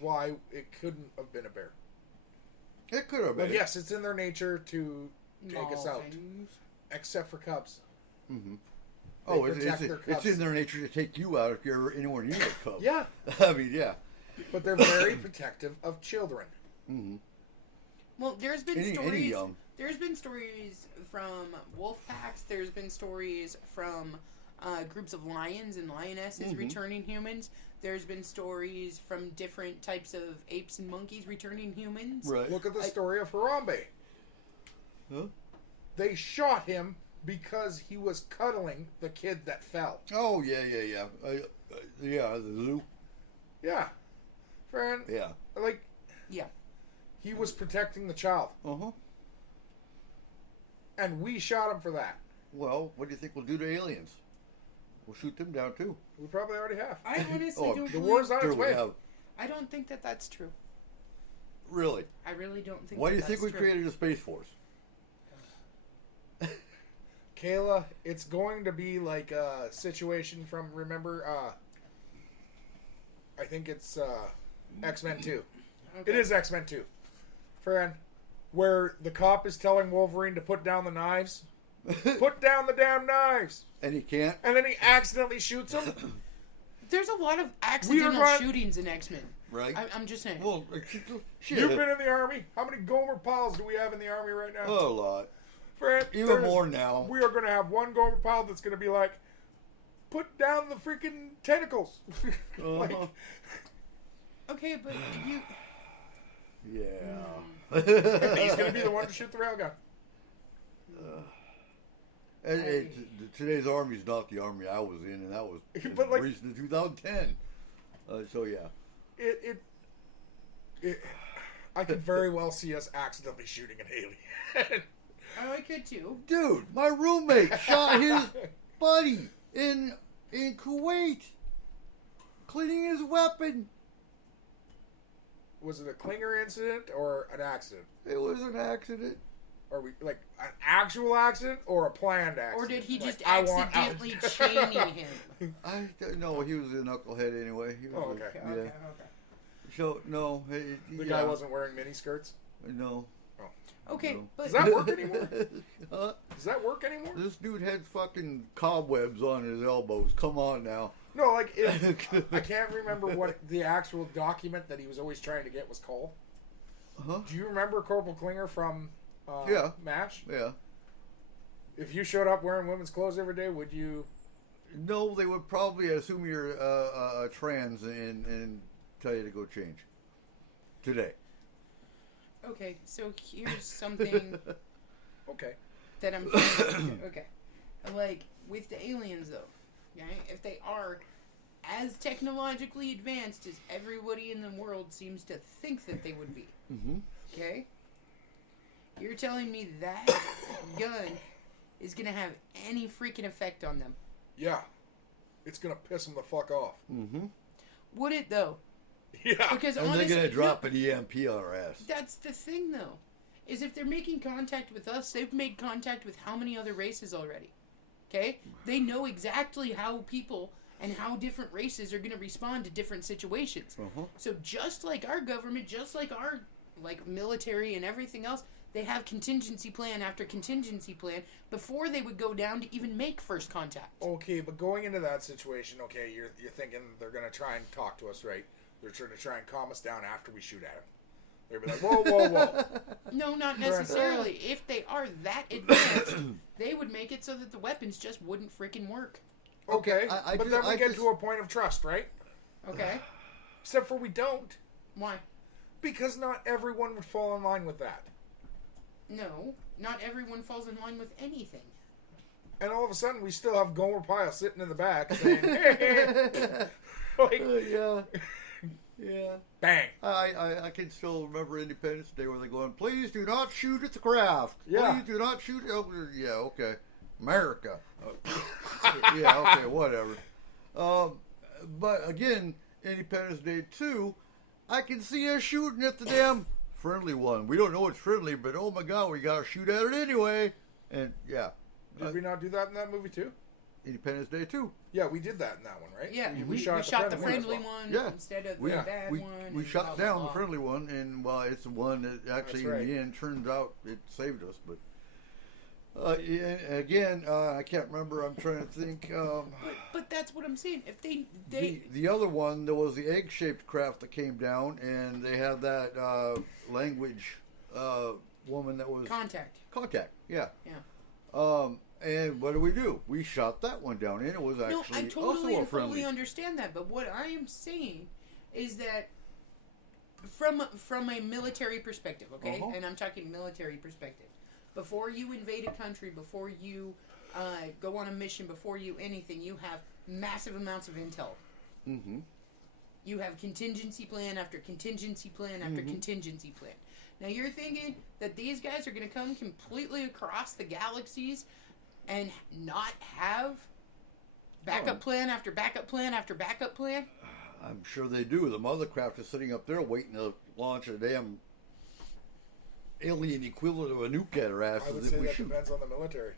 why it couldn't have been a bear. It could have been. But yes, it's in their nature to take us out, Dolphins. except for cubs. Oh, They protect their it's cubs. in their nature to take you out if you're anywhere near a cub. Yeah, I mean, yeah. but they're very protective of children. Well, there's been Any stories. young. There's been stories from wolf packs. There's been stories from groups of lions and lionesses returning humans. There's been stories from different types of apes and monkeys returning humans. Right. Look at the story of Harambe. Huh? They shot him because he was cuddling the kid that fell. Oh, yeah. Yeah, the zoo. Yeah, friend. Yeah. Like Yeah. he was protecting the child, Uh-huh. and we shot him for that. Well, what do you think we'll do to aliens? We'll shoot them down, too. We probably already have. I honestly Oh, don't The believe... war's on Sure its we way. have. I don't think that that's true. Really? I really don't think. Why do that you think that's we true. created a Space Force? Kayla, it's going to be like a situation from, remember, I think it's X-Men 2. Okay. It is X-Men 2. Friend, where the cop is telling Wolverine to put down the knives. Put down the damn knives! And he can't? And then he accidentally shoots him. There's a lot of accidental right- shootings in X-Men. Right. I'm just saying. Well, shit. You've been in the Army. How many Gomer Pyles do we have in the Army right now? A lot. Friend, Even there's- more now. We are going to have one Gomer Pyle that's going to be like, put down the freaking tentacles. Like, Uh-huh. Okay, but you. Yeah. he's going to be the one to shoot the railgun. Today's army is not the army I was in, and that was But, like- recent in 2010. So yeah. I could very well see us accidentally shooting an alien. Oh, I could too. Dude, my roommate shot his buddy in Kuwait, cleaning his weapon. Was it a Klinger incident or an accident? It was an accident. Are we like an actual accident or a planned accident? Or did he Like, just I want out. accidentally chain him? I no, he was a knucklehead anyway. He was Oh, okay. yeah. Okay. So no, The guy wasn't wearing mini skirts. No. Okay, No. but Does that work anymore? Huh? Does that work anymore? This dude had fucking cobwebs on his elbows. Come on now. No, like I can't remember what the actual document that he was always trying to get was called. Huh? Do you remember Corporal Klinger from Yeah. MASH? Yeah. If you showed up wearing women's clothes every day, would you? No, they would probably assume you're trans and tell you to go change today. okay, so here's something Okay. that I'm okay. Like with the aliens though, okay? If they are as technologically advanced as everybody in the world seems to think that they would be, Mm-hmm. okay? You're telling me that gun is gonna have any freaking effect on them? Yeah. It's gonna piss them the fuck off. Mm-hmm. Would it though? Yeah. Because And honestly, they're gonna drop no, an EMP on our ass. that's the thing though. Is if they're making contact with us, they've made contact with how many other races already? Okay? They know exactly how people and how different races are going to respond to different situations. Uh-huh. So just like our government, just like our like military and everything else, they have contingency plan after contingency plan before they would go down to even make first contact. Okay, but going into that situation, okay, you're thinking they're gonna try and talk to us, right? They're trying to try and calm us down after we shoot at them. They'll be like, whoa, whoa, whoa. No, not necessarily. If they are that advanced, they would make it so that the weapons just wouldn't freaking work. Okay, I but ju- then we I get just- to a point of trust, right? Okay? Except for we don't, Why? because not everyone would fall in line with that. No, not everyone falls in line with anything. And all of a sudden, we still have Gomer Pyle sitting in the back saying, hey, like, Yeah. Yeah. bang. I can still remember Independence Day where they're going, please do not shoot at the craft. Yeah. Please do not shoot. Oh, yeah, okay. America. Yeah, okay, whatever. But again, Independence Day 2, I can see us shooting at the damn friendly one. We don't know it's friendly, but oh my God, we got to shoot at it anyway. And yeah, Did we not do that in that movie too? Independence Day 2. Yeah, we did that in that one, right? Yeah, we, we shot, shot the the friendly friendly one. one Yeah. instead of We, the bad we, one. we and shot blah, down blah, the blah. friendly one, and well, it's the one that actually That's right. in the end turns out it saved us. But again, I can't remember. I'm trying to think. But that's what I'm saying. If they The other one, there was the egg-shaped craft that came down, and they had that language woman that was contact. contact. Yeah. Yeah. And what do? We shot that one down, and it was No, actually I totally also a and friendly. fully understand that. But what I am saying is that from a military perspective, okay, Uh-huh. and I'm talking military perspective, before you invade a country, before you go on a mission, before you anything, you have massive amounts of intel. Mm-hmm. You have contingency plan after contingency plan after contingency plan. Now you're thinking that these guys are going to come completely across the galaxies and not have backup plan after backup plan after backup plan? I'm sure they do. The mothercraft is sitting up there waiting to launch a damn alien equivalent of a nuke at our I would asses say if we that shoot. depends on the military.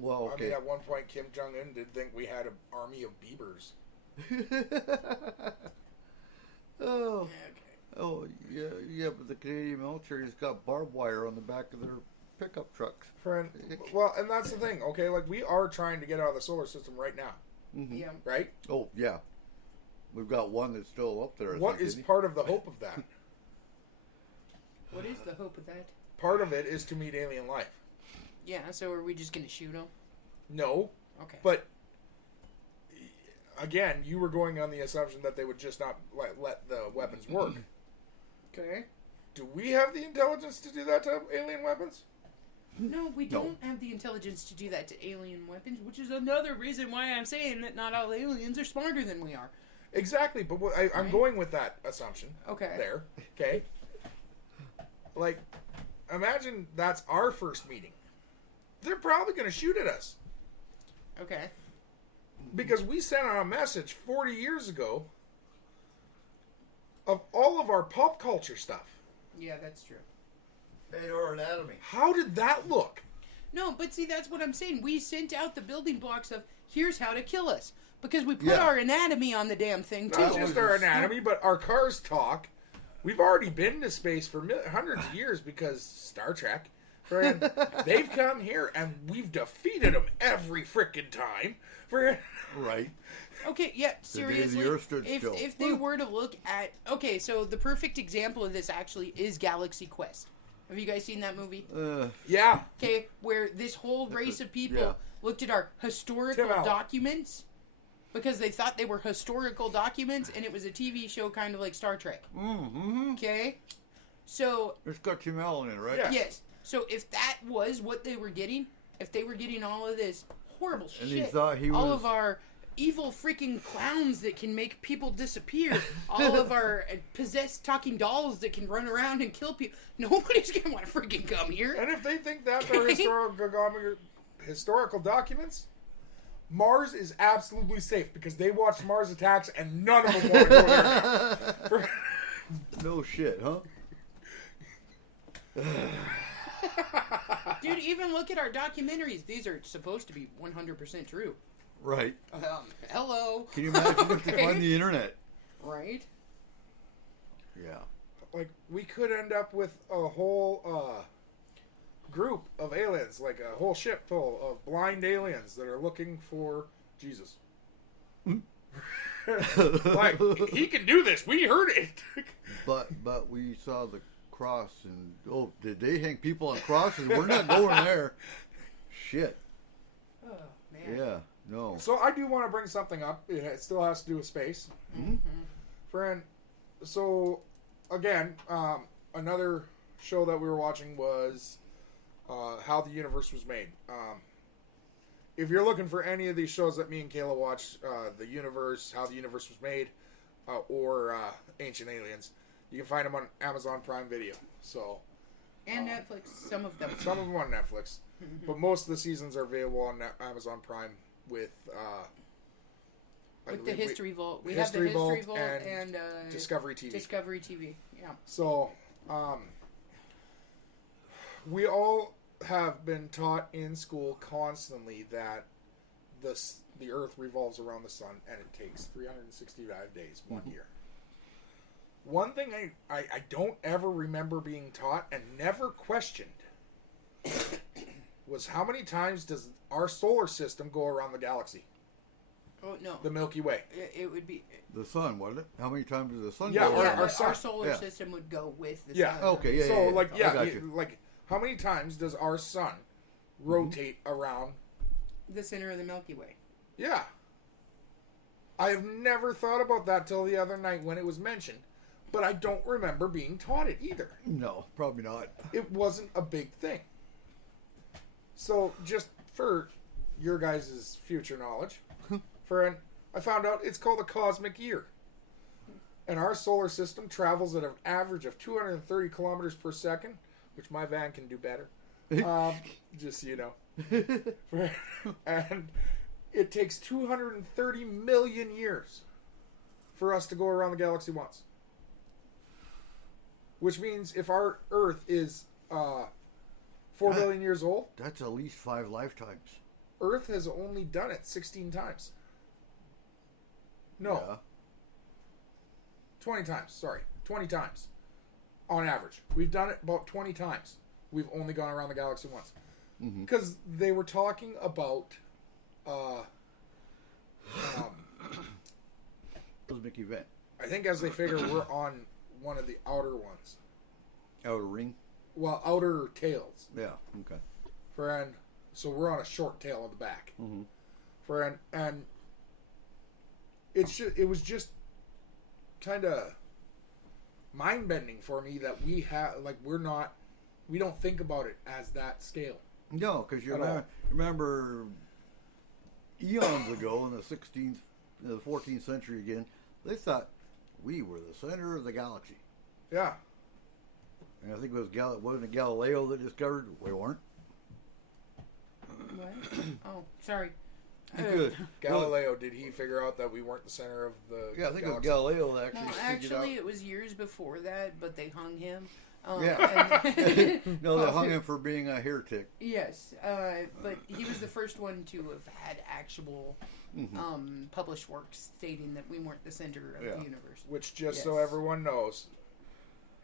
Well, I okay. mean, at one point, Kim Jong Un did think we had an army of beavers. Oh, Okay. oh, yeah, but the Canadian military's got barbed wire on the back of their pickup trucks. Friend, well, and that's the thing, okay? Like, we are trying to get out of the solar system right now, Yeah. right? Oh, yeah. We've got one that's still up there. I What think, is isn't he? part of the hope of that? What is the hope of that? Part of it is to meet alien life. Yeah, so are we just gonna shoot them? No, Okay. but again, you were going on the assumption that they would just not let the weapons work. Okay. Do we have the intelligence to do that to alien weapons? No, we No. don't have the intelligence to do that to alien weapons, which is another reason why I'm saying that not all aliens are smarter than we are. Exactly, but I'm Right. going with that assumption. Okay. There, okay? Like, imagine that's our first meeting. They're probably going to shoot at us. Okay. Because we sent out a message 40 years ago of all of our pop culture stuff. Yeah, that's true. And our anatomy. How did that look? No, but see, that's what I'm saying. We sent out the building blocks of here's how to kill us because we put Yeah. our anatomy on the damn thing too. Not just our anatomy, but our cars talk. We've already been to space for hundreds of years because Star Trek. Friend, they've come here and we've defeated them every frickin' time. Friend, Right. Okay, yeah, day the seriously. Earth stood If still. if they were to look at so the perfect example of this actually is Galaxy Quest. Have you guys seen that movie? yeah, Okay, where this whole race of people yeah. looked at our historical Tim Allen. documents because they thought they were historical documents and it was a TV show kind of like Star Trek. Mm-hmm. Okay? So, It's got Tim Allen in it, right? Yeah. yes. So if that was what they were getting, if they were getting all of this horrible And he shit, thought he all was- of our evil freaking clowns that can make people disappear, all of our possessed talking dolls that can run around and kill people, nobody's gonna want to freaking come here. and if they think that's our historical documents, Mars is absolutely safe because they watched Mars Attacks and none of them want to go there now. No shit, huh? Dude, even look at our documentaries. These are supposed to be 100% true. Right. Hello. Can you imagine if they Okay. find the internet? Right? Yeah. Like, we could end up with a whole group of aliens, like a whole ship full of blind aliens that are looking for Jesus. Like, he can do this. We heard it. But we saw the cross and did they hang people on crosses? We're not going there. Shit. Oh, man. Yeah. No. So I do want to bring something up. It still has to do with space. Friend, so again, another show that we were watching was How the Universe Was Made. If you're looking for any of these shows that me and Kayla watch, The Universe, How the Universe Was Made, or Ancient Aliens, you can find them on Amazon Prime Video. So And Netflix, some of them. some of them on Netflix, but most of the seasons are available on Amazon Prime with I With the believe History Vault. We History have the History Vault Vault and and Discovery TV. Discovery TV. Yeah. So, we all have been taught in school constantly that the Earth revolves around the sun, and it takes 365 days, 1 year. One thing I don't ever remember being taught and never questioned was how many times does our solar system go around the galaxy, Oh, no. the Milky Way? It would be. The sun, wasn't it? How many times did the sun Yeah, go our- Yeah, around? but sun. our solar Yeah. system would go with the Yeah. sun. Okay, yeah, So, yeah. like, I yeah, got you. like, how many times does our sun rotate around? The center of the Milky Way. Yeah. I have never thought about that till the other night when it was mentioned, but I don't remember being taught it either. No, probably not. It wasn't a big thing. So, just for your guys' future knowledge, I found out it's called a cosmic year. And our solar system travels at an average of 230 kilometers per second, which my van can do better. Just so you know. And it takes 230 million years for us to go around the galaxy once. Which means if our Earth is 4 billion years old, That's at least 5 lifetimes. Earth has only done it 16 times. No, Yeah. 20 times. Sorry, 20 times on average. We've done it about 20 times. We've only gone around the galaxy once. Because they were talking about Cosmic event. I think as they figure we're on one of the outer ones. Outer ring. Well, outer tails. Yeah. Okay. So we're on a short tail on the back. And it was just kind of mind bending for me that we don't think about it as that scale. No, because you At all. remember eons ago in the 16th, the 14th century again, they thought we were the center of the galaxy. Yeah. And I think it was wasn't it Galileo that discovered we weren't. What? Oh, sorry. Good. Galileo, did he figure out that we weren't the center of the Yeah, I think it was galaxy? Galileo that actually No, figured out. actually, it was years before that, but they hung him. Yeah. and- No, they hung him for being a heretic. Yes, but he was the first one to have had actual published works stating that we weren't the center of Yeah. the universe. Which, just so Yes. everyone knows,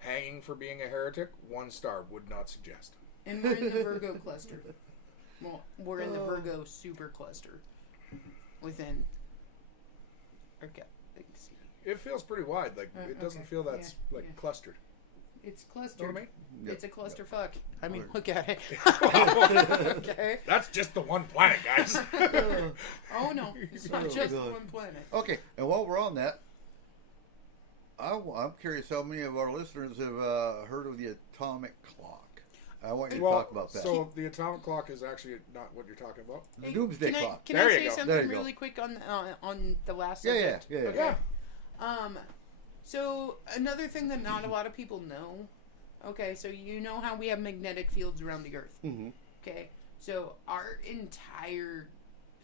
hanging for being a heretic, 1 star, would not suggest. And we're in the Virgo cluster. Well, we're in the Virgo super cluster within our galaxy. It feels pretty wide. Like, it doesn't okay. feel that's, Yeah, like, yeah. clustered. It's Know clustered. what I mean? It's a clusterfuck. I mean, Right. look at it. Okay. That's just the one planet, guys. Oh no, it's not Oh, just God. one planet. Okay, and while we're on that, I'm curious how many of our listeners have heard of the atomic clock. I want you to talk about that. So the atomic clock is actually not what you're talking about. the doomsday can clock. Can There I you say go. something There you go. really quick on the last Yeah, subject? yeah. Okay. So another thing that not a lot of people know. Okay, so you know how we have magnetic fields around the Earth. Mm-hmm. Okay, so our entire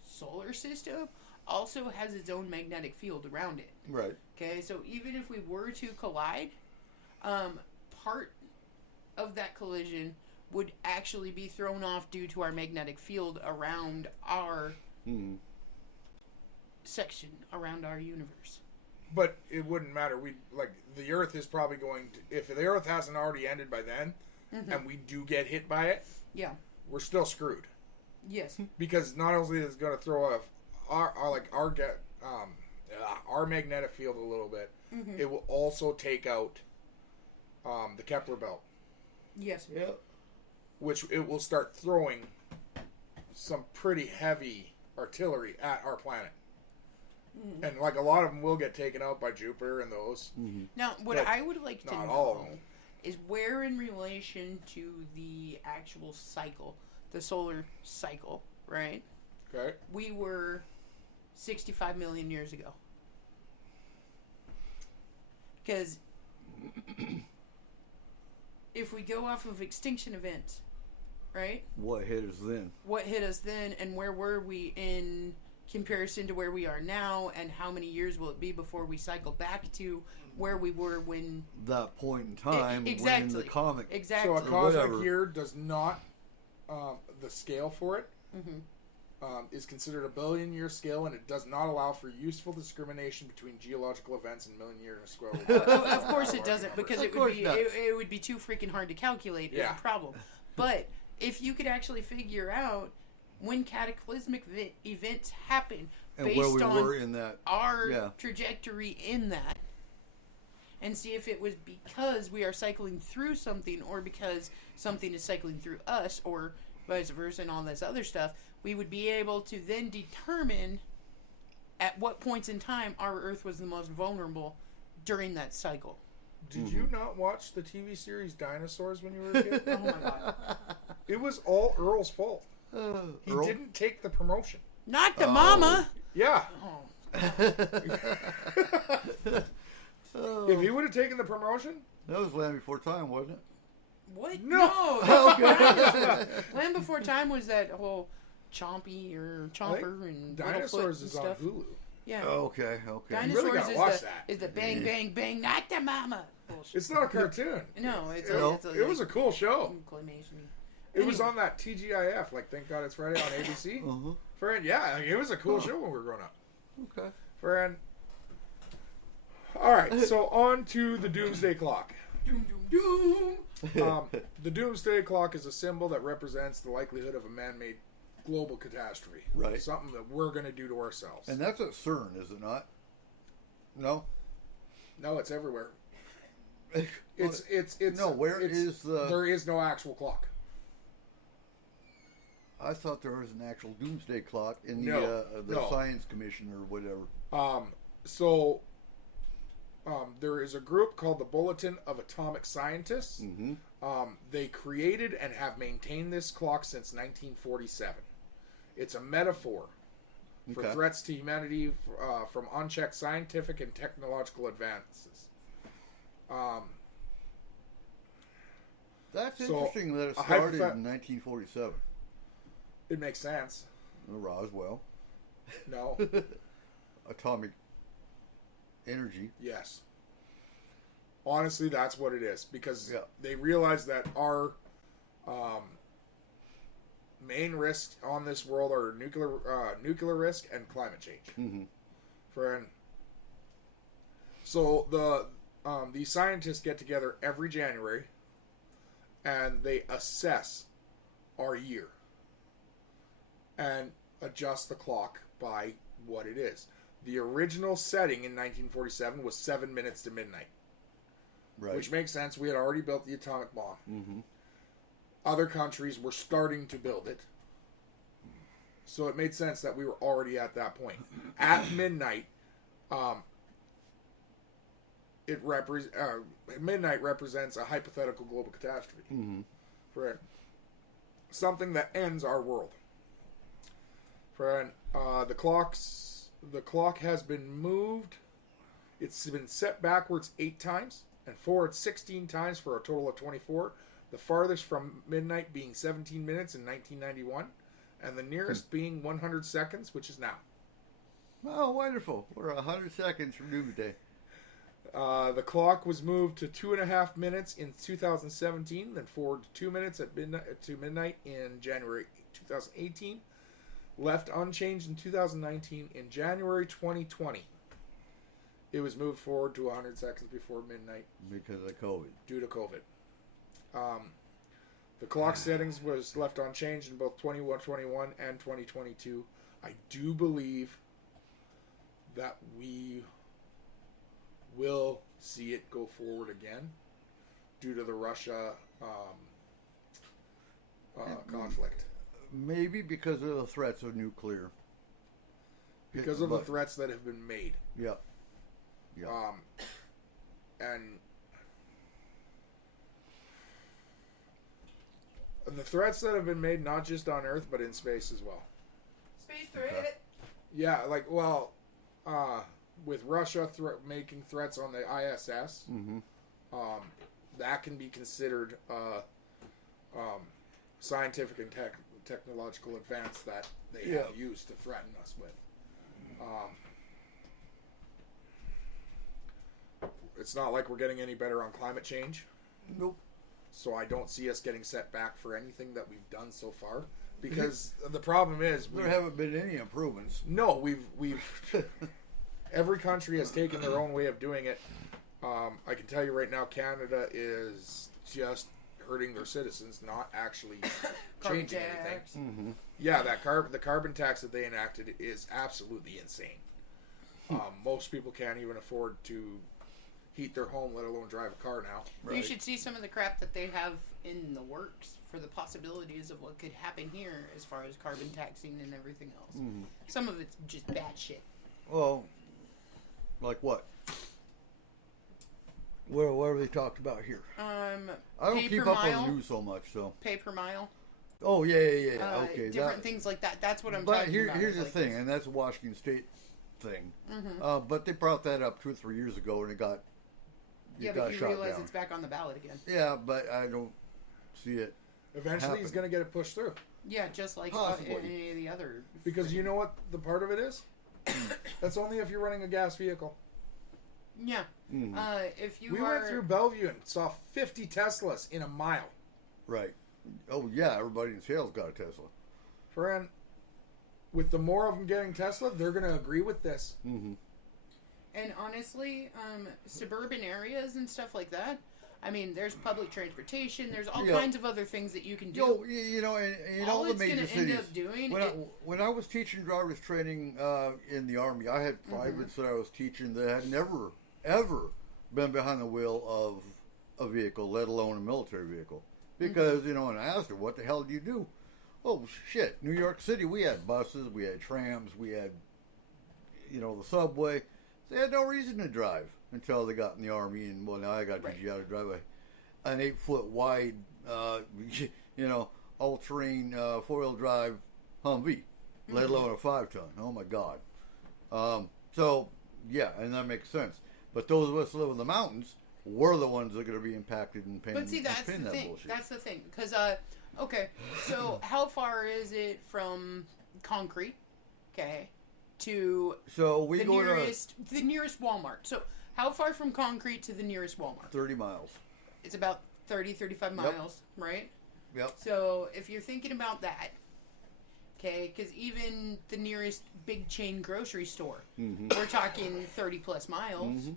solar system also has its own magnetic field around it. Right. Okay, so even if we were to collide, part of that collision would actually be thrown off due to our magnetic field around our Mm-hmm. section, around our universe. But it wouldn't matter. The Earth is probably going to, if the Earth hasn't already ended by then, and we do get hit by it, Yeah. we're still screwed. Yes. Because not only is it going to throw off our magnetic field a little bit, it will also take out the Kepler belt, Yes. Yeah. which it will start throwing some pretty heavy artillery at our planet. And like a lot of them will get taken out by Jupiter and those. Now, what But I would like to not all of know them. is where, in relation to the actual cycle, the solar cycle, right? Okay. We were 65 million years ago. Because if we go off of extinction events, right? What hit us then? What hit us then, and where were we in comparison to where we are now, and how many years will it be before we cycle back to where we were when That point in time exactly. when the comic. exactly So a Or cosmic whatever. year does not, the scale for it is considered a billion-year scale, and it does not allow for useful discrimination between geological events and million-year square. of course it doesn't, because Of it would course be not. it would be too freaking hard to calculate. Is Yeah. the problem. But if you could actually figure out when cataclysmic events happen And based where we on were in that. our Yeah. trajectory in that, and see if it was because we are cycling through something or because something is cycling through us, or vice versa, and all this other stuff, we would be able to then determine at what points in time our Earth was the most vulnerable during that cycle. Did you not watch the TV series Dinosaurs when you were a kid? Oh my god. It was all Earl's fault. He Earl? didn't take the promotion. Not the mama! Yeah. Oh. If he would have taken the promotion, That was Land Before Time, wasn't it? What? No. Land Before Time was that whole Chompy or I think Chomper and Dinosaurs Littlefoot is and on stuff. Hulu. Yeah. Okay. Dinosaurs really gotta is watch the that. is the bang bang bang not the mama bullshit. It's not a cartoon. No, it's No. a It was a cool show. claymation. It was on that TGIF, like Thank God It's Friday on ABC. Uh-huh. Friend, yeah, like, it was a cool show when we were growing up. Okay. Friend. All right, so on to the Doomsday Clock. Doom doom doom. The Doomsday Clock is a symbol that represents the likelihood of a man-made global catastrophe. Right. Something that we're going to do to ourselves. And that's at CERN, is it not? No. No, it's everywhere. It's No, where it's, is the- There is no actual clock. I thought there was an actual doomsday clock in No, the no. Science Commission or whatever. There is a group called the Bulletin of Atomic Scientists. Mm-hmm. They created and have maintained this clock since 1947. It's a metaphor for Okay. threats to humanity from unchecked scientific and technological advances. That's So, interesting that it a started hypothet- in 1947. It makes sense. Roswell. No. Atomic energy. Yes. Honestly, that's what it is because Yeah. they realize that our main risks on this world are nuclear risk and climate change. Mm-hmm. Friend. So these scientists get together every January, and they assess our year and adjust the clock by what it is. The original setting in 1947 was 7 minutes to midnight, Right. which makes sense. We had already built the atomic bomb. Mm-hmm. Other countries were starting to build it. So it made sense that we were already at that point. At midnight, midnight represents a hypothetical global catastrophe. Mm-hmm. For something that ends our world. For the clock has been moved. It's been set backwards 8 times and forward 16 times for a total of 24. The farthest from midnight being 17 minutes in 1991, and the nearest being 100 seconds, which is now. Oh, wonderful. We're 100 seconds from doomsday. The clock was moved to 2.5 minutes in 2017, then forward to 2 minutes at midnight in January 2018. Left unchanged in 2019. In January 2020, it was moved forward to 100 seconds before midnight Because of COVID. due to COVID. The clock settings was left unchanged in both 21 and 2022. I do believe that we will see it go forward again due to the Russia conflict. Maybe because of the threats of nuclear. Because of the But- threats that have been made. Yeah. Yeah. And the threats that have been made not just on Earth but in space as well. Space threat. Yeah, with Russia making threats on the ISS, Mm-hmm. that can be considered scientific and technological advance that they have used to threaten us with. It's not like we're getting any better on climate change, Nope. so I don't see us getting set back for anything that we've done so far. Because the problem is, There haven't been any improvements. no, we've every country has taken their own way of doing it. I can tell you right now, Canada is just hurting their citizens, not actually changing anything. Tax. Mm-hmm. Yeah, the carbon tax that they enacted is absolutely insane. Most people can't even afford to heat their home, let alone drive a car now. You Right. should see some of the crap that they have in the works for the possibilities of what could happen here as far as carbon taxing and everything else. Mm-hmm. Some of it's just bad shit. Well, like what? What have they talked about here? I don't pay keep per up mile, on the news so much, so. pay per mile, Oh yeah. Okay. different things like that. That's what I'm But talking about. here's the Like, thing, and that's a Washington State thing. But they brought that up 2 or 3 years ago, and it got Yeah, got but you shot realize down. it's back on the ballot again. Yeah, but I don't see it. Eventually, he's Happen. going to get it pushed through. Yeah, just like Possibly. any of the other. Because you know what the part of it is? That's only if you're running a gas vehicle. Yeah. Mhm. If you We are. went through Bellevue and saw 50 Teslas in a mile. Right. Oh yeah, everybody in Seattle's got a Tesla. Friend, with the more of them getting Tesla, they're going to agree with this. Mm-hmm. And honestly, suburban areas and stuff like that. I mean, there's public transportation. There's all Yeah. kinds of other things that you can do. You know, and in All all the it's major gonna cities. end up doing when I was teaching driver's training in the Army, I had privates that I was teaching that had never, ever been behind the wheel of a vehicle, let alone a military vehicle. Because, you know, and I asked her, what the hell do you do? Oh, shit. New York City, we had buses, we had trams, we had, you know, the subway. They had no reason to drive until they got in the Army. And, well, now I got to teach you how to drive an 8-foot wide, you know, all-terrain four-wheel drive Humvee, let alone a 5-ton. Oh, my God. So, yeah, and that makes sense. But those of us who live in the mountains, we're the ones that are going to be impacted and paying. But see, that's paying the that thing. bullshit. That's the thing. Because, okay, so how far is it from Concrete, okay, to So we the go nearest Walmart? So how far from Concrete to the nearest Walmart? to 30 miles. It's about 30, 35 miles, right? Yep. So if you're thinking about that, okay, because even the nearest big chain grocery store, we're talking 30 plus miles.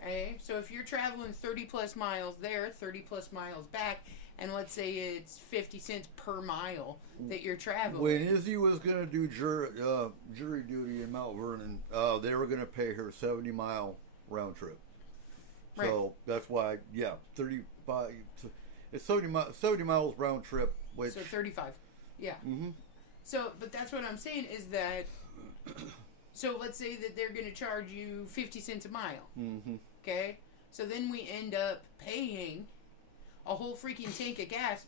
Okay, so if you're traveling 30 plus miles there, 30 plus miles back, and let's say it's 50 cents per mile that you're traveling. When Izzy was going to do jury duty in Mount Vernon, they were going to pay her 70-mile round trip. So that's why, yeah, 35. It's 70 miles round trip. Which So 35. Yeah. Mm-hmm. So, but that's what I'm saying is that. So let's say that they're going to charge you 50 cents a mile. Mm-hmm. Okay? So then we end up paying a whole freaking tank of gas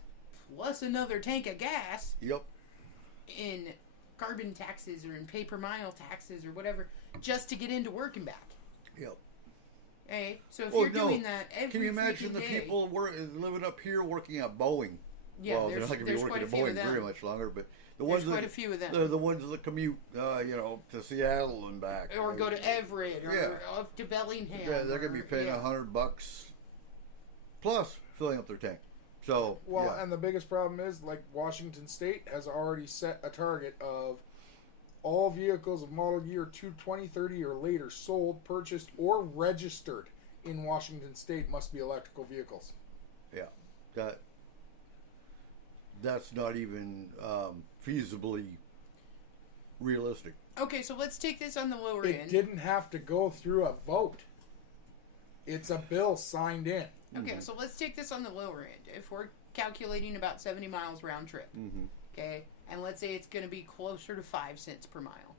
plus another tank of gas Yep. in carbon taxes or in pay-per-mile taxes or whatever just to get into work and back. Yep. Okay? So if Oh, you're no. doing that every Can you imagine freaking the day, people living up here working at Boeing? Yeah, well, they're not going to be there's working quite at a few of Boeing very them. much longer, but the There's ones quite that a few of them. they're the ones that commute, you know, to Seattle and back, Or go to Everett or up to Bellingham. Yeah, they're going to be paying yeah. $100 plus filling up their tank. So, Well, yeah. and the biggest problem is, like, Washington State has already set a target of all vehicles of model year 2030 or later sold, purchased, or registered in Washington State must be electrical vehicles. Yeah, that's not even feasibly realistic. Okay, so let's take this on the lower It end. didn't have to go through a vote. It's a bill signed in. Okay, so let's take this on the lower end. If we're calculating about 70 miles round trip, okay, and let's say it's going to be closer to 5 cents per mile,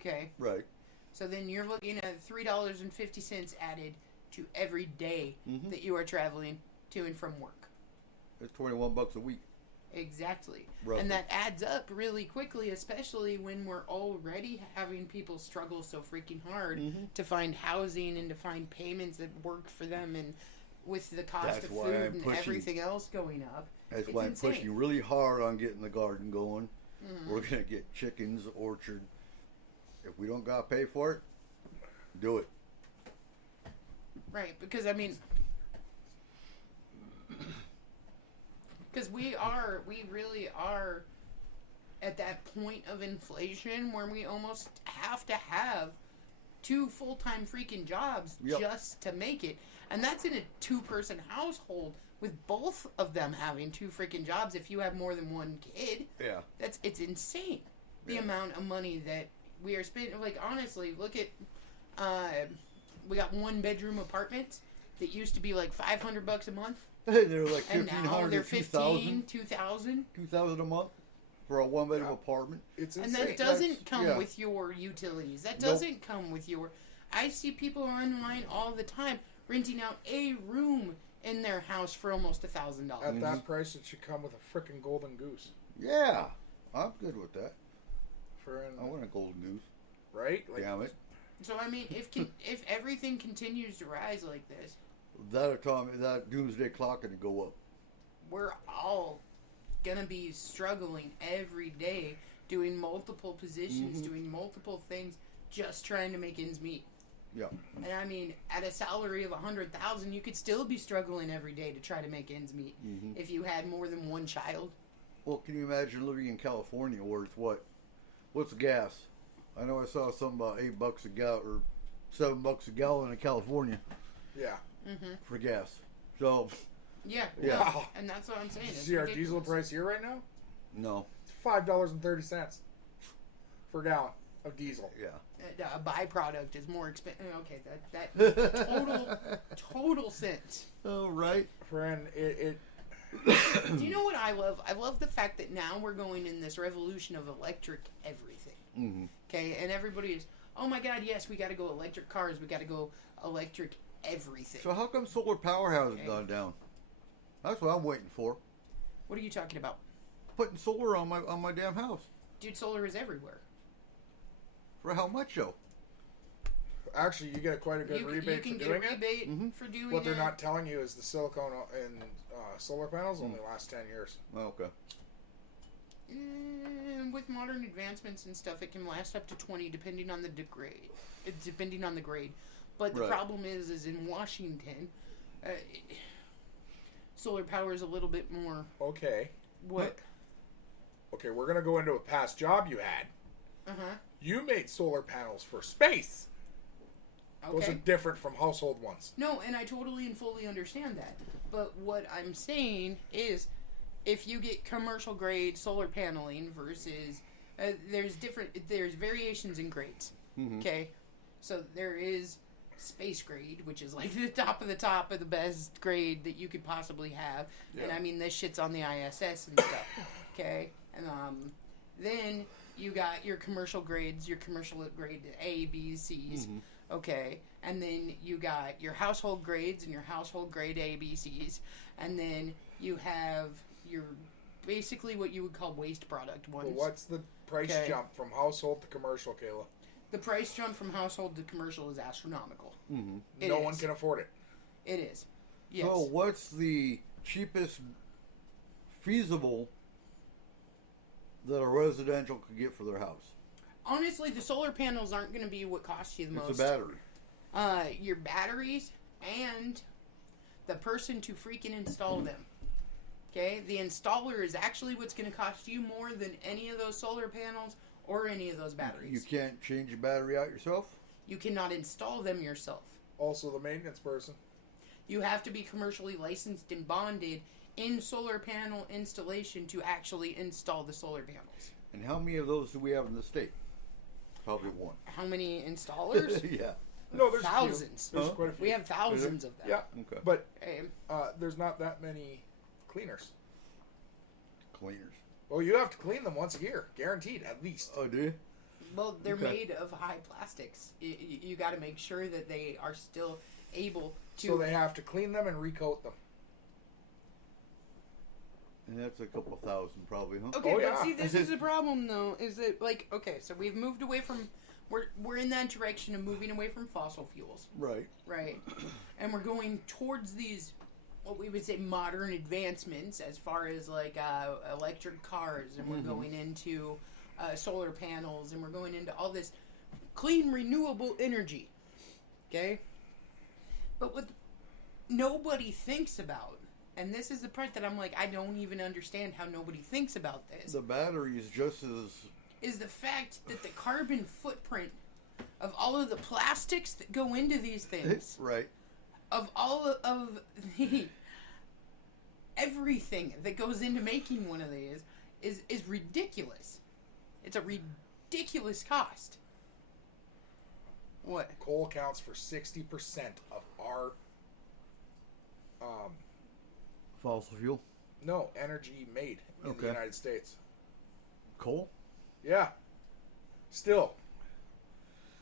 okay, Right. so then you're looking at $3.50 added to every day that you are traveling to and from work. It's $21 a week. Exactly. Roughly. And that adds up really quickly, especially when we're already having people struggle so freaking hard to find housing and to find payments that work for them, and with the cost That's of why food I'm and pushing- everything else going up. That's It's why I'm insane. pushing really hard on getting the garden going. We're going to get chickens, orchard. If we don't got to pay for it, do it. Right, because I mean, because we really are at that point of inflation where we almost have to have 2 full-time freaking jobs Yep. just to make it. And that's in a 2-person household with both of them having 2 freaking jobs if you have more than 1 kid. Yeah. It's insane the Yeah. amount of money that we are spending. Like, honestly, look at we got 1-bedroom apartments that used to be like $500 a month, They're like and now $1,500 they're to $2,000. 2,000. $2,000 a month for a one-bedroom apartment. It's And insane. that doesn't come yeah. with your utilities. That Nope. doesn't come with your. I see people online all the time renting out a room in their house for almost $1,000. At that price, it should come with a frickin' golden goose. Yeah, I'm good with that. For I want a golden goose. right? Like, Damn it. So I mean, if everything continues to rise like this, That doomsday clock going to go up. we're all gonna be struggling every day, doing multiple positions, doing multiple things, just trying to make ends meet. Yeah. And I mean, at a salary of $100,000, you could still be struggling every day to try to make ends meet if you had more than one child. Well, can you imagine living in California where it's what's gas? I know I saw something about $8 a gallon or $7 a gallon in California Yeah. for gas. So Yeah, Yeah. no, and that's what I'm saying. You It's see our diesel ridiculous. price here right now? no, It's $5.30 for a gallon of diesel. yeah. A byproduct is more expensive. Okay, that makes total sense. Oh right. Friend, it Do you know what I love? I love the fact that now we're going in this revolution of electric everything. Okay, and everybody is, oh my God, yes, we got to go electric cars. We got to go electric everything. So how come solar power hasn't Okay. gone down? That's what I'm waiting for. What are you talking about? Putting solar on my damn house. Dude, solar is everywhere. For how much though? actually you get quite a good You rebate can for get doing a it. rebate for doing What they're it. not telling you is the silicone in solar panels only last 10 years. Oh, okay. With modern advancements and stuff, it can last up to 20, depending on the grade. Depending on the grade, but the Right. problem is in Washington, solar power is a little bit more. Okay. What? Okay, we're going to go into a past job you had. Uh-huh. You made solar panels for space. Those are Okay. different from household ones. No, and I totally and fully understand that. But what I'm saying is, if you get commercial grade solar paneling versus there's variations in grades. Okay, so there is space grade, which is like the top of the best grade that you could possibly have. And I mean, this shit's on the ISS and stuff. Okay, and then you got your commercial grades, your commercial grade A, B, C's. Okay, and then you got your household grades and your household grade A, B, C's, and then you have your basically what you would call waste product ones. Well, what's the price Okay. jump from household to commercial, Kayla? The price jump from household to commercial is astronomical. It No one is. can afford it. It is. Yes. So what's the cheapest feasible that a residential could get for their house? Honestly, the solar panels aren't going to be what costs you the It's most. a battery. Your batteries and the person to freaking install them. Okay? The installer is actually what's going to cost you more than any of those solar panels or any of those You batteries. can't change the battery out yourself? You cannot install them yourself. Also, the maintenance person. You have to be commercially licensed and bonded in solar panel installation to actually install the solar panels. And how many of those do we have in the state? Probably one. How many installers? Yeah. No, there's Thousands. A few. There's Huh? quite a few. We have thousands of them. Yeah, Okay. but Okay. there's not that many cleaners. Cleaners. Well, you have to clean them once a year, guaranteed, at least. Oh, do you? Well, they're Okay. made of high plastics. You got to make sure that they are still able to. So they have to clean them and recoat them. And that's a couple thousand probably, huh? Okay, Oh, but yeah. see, this is the problem, though. Is that like okay? So we've moved away from. We're in that direction of moving away from fossil fuels, Right. right? And we're going towards these, what we would say, modern advancements as far as like electric cars, and we're going into solar panels, and we're going into all this clean, renewable energy. Okay, but what nobody thinks about, and this is the part that I'm like, I don't even understand how nobody thinks about this. The battery is just as Is the fact that the carbon footprint of all of the plastics that go into these things, right. of all of the everything that goes into making one of these is ridiculous. It's a ridiculous cost. What? Coal counts for 60% of our Fossil fuel. energy made in the Okay. United States. Coal? Yeah. Still,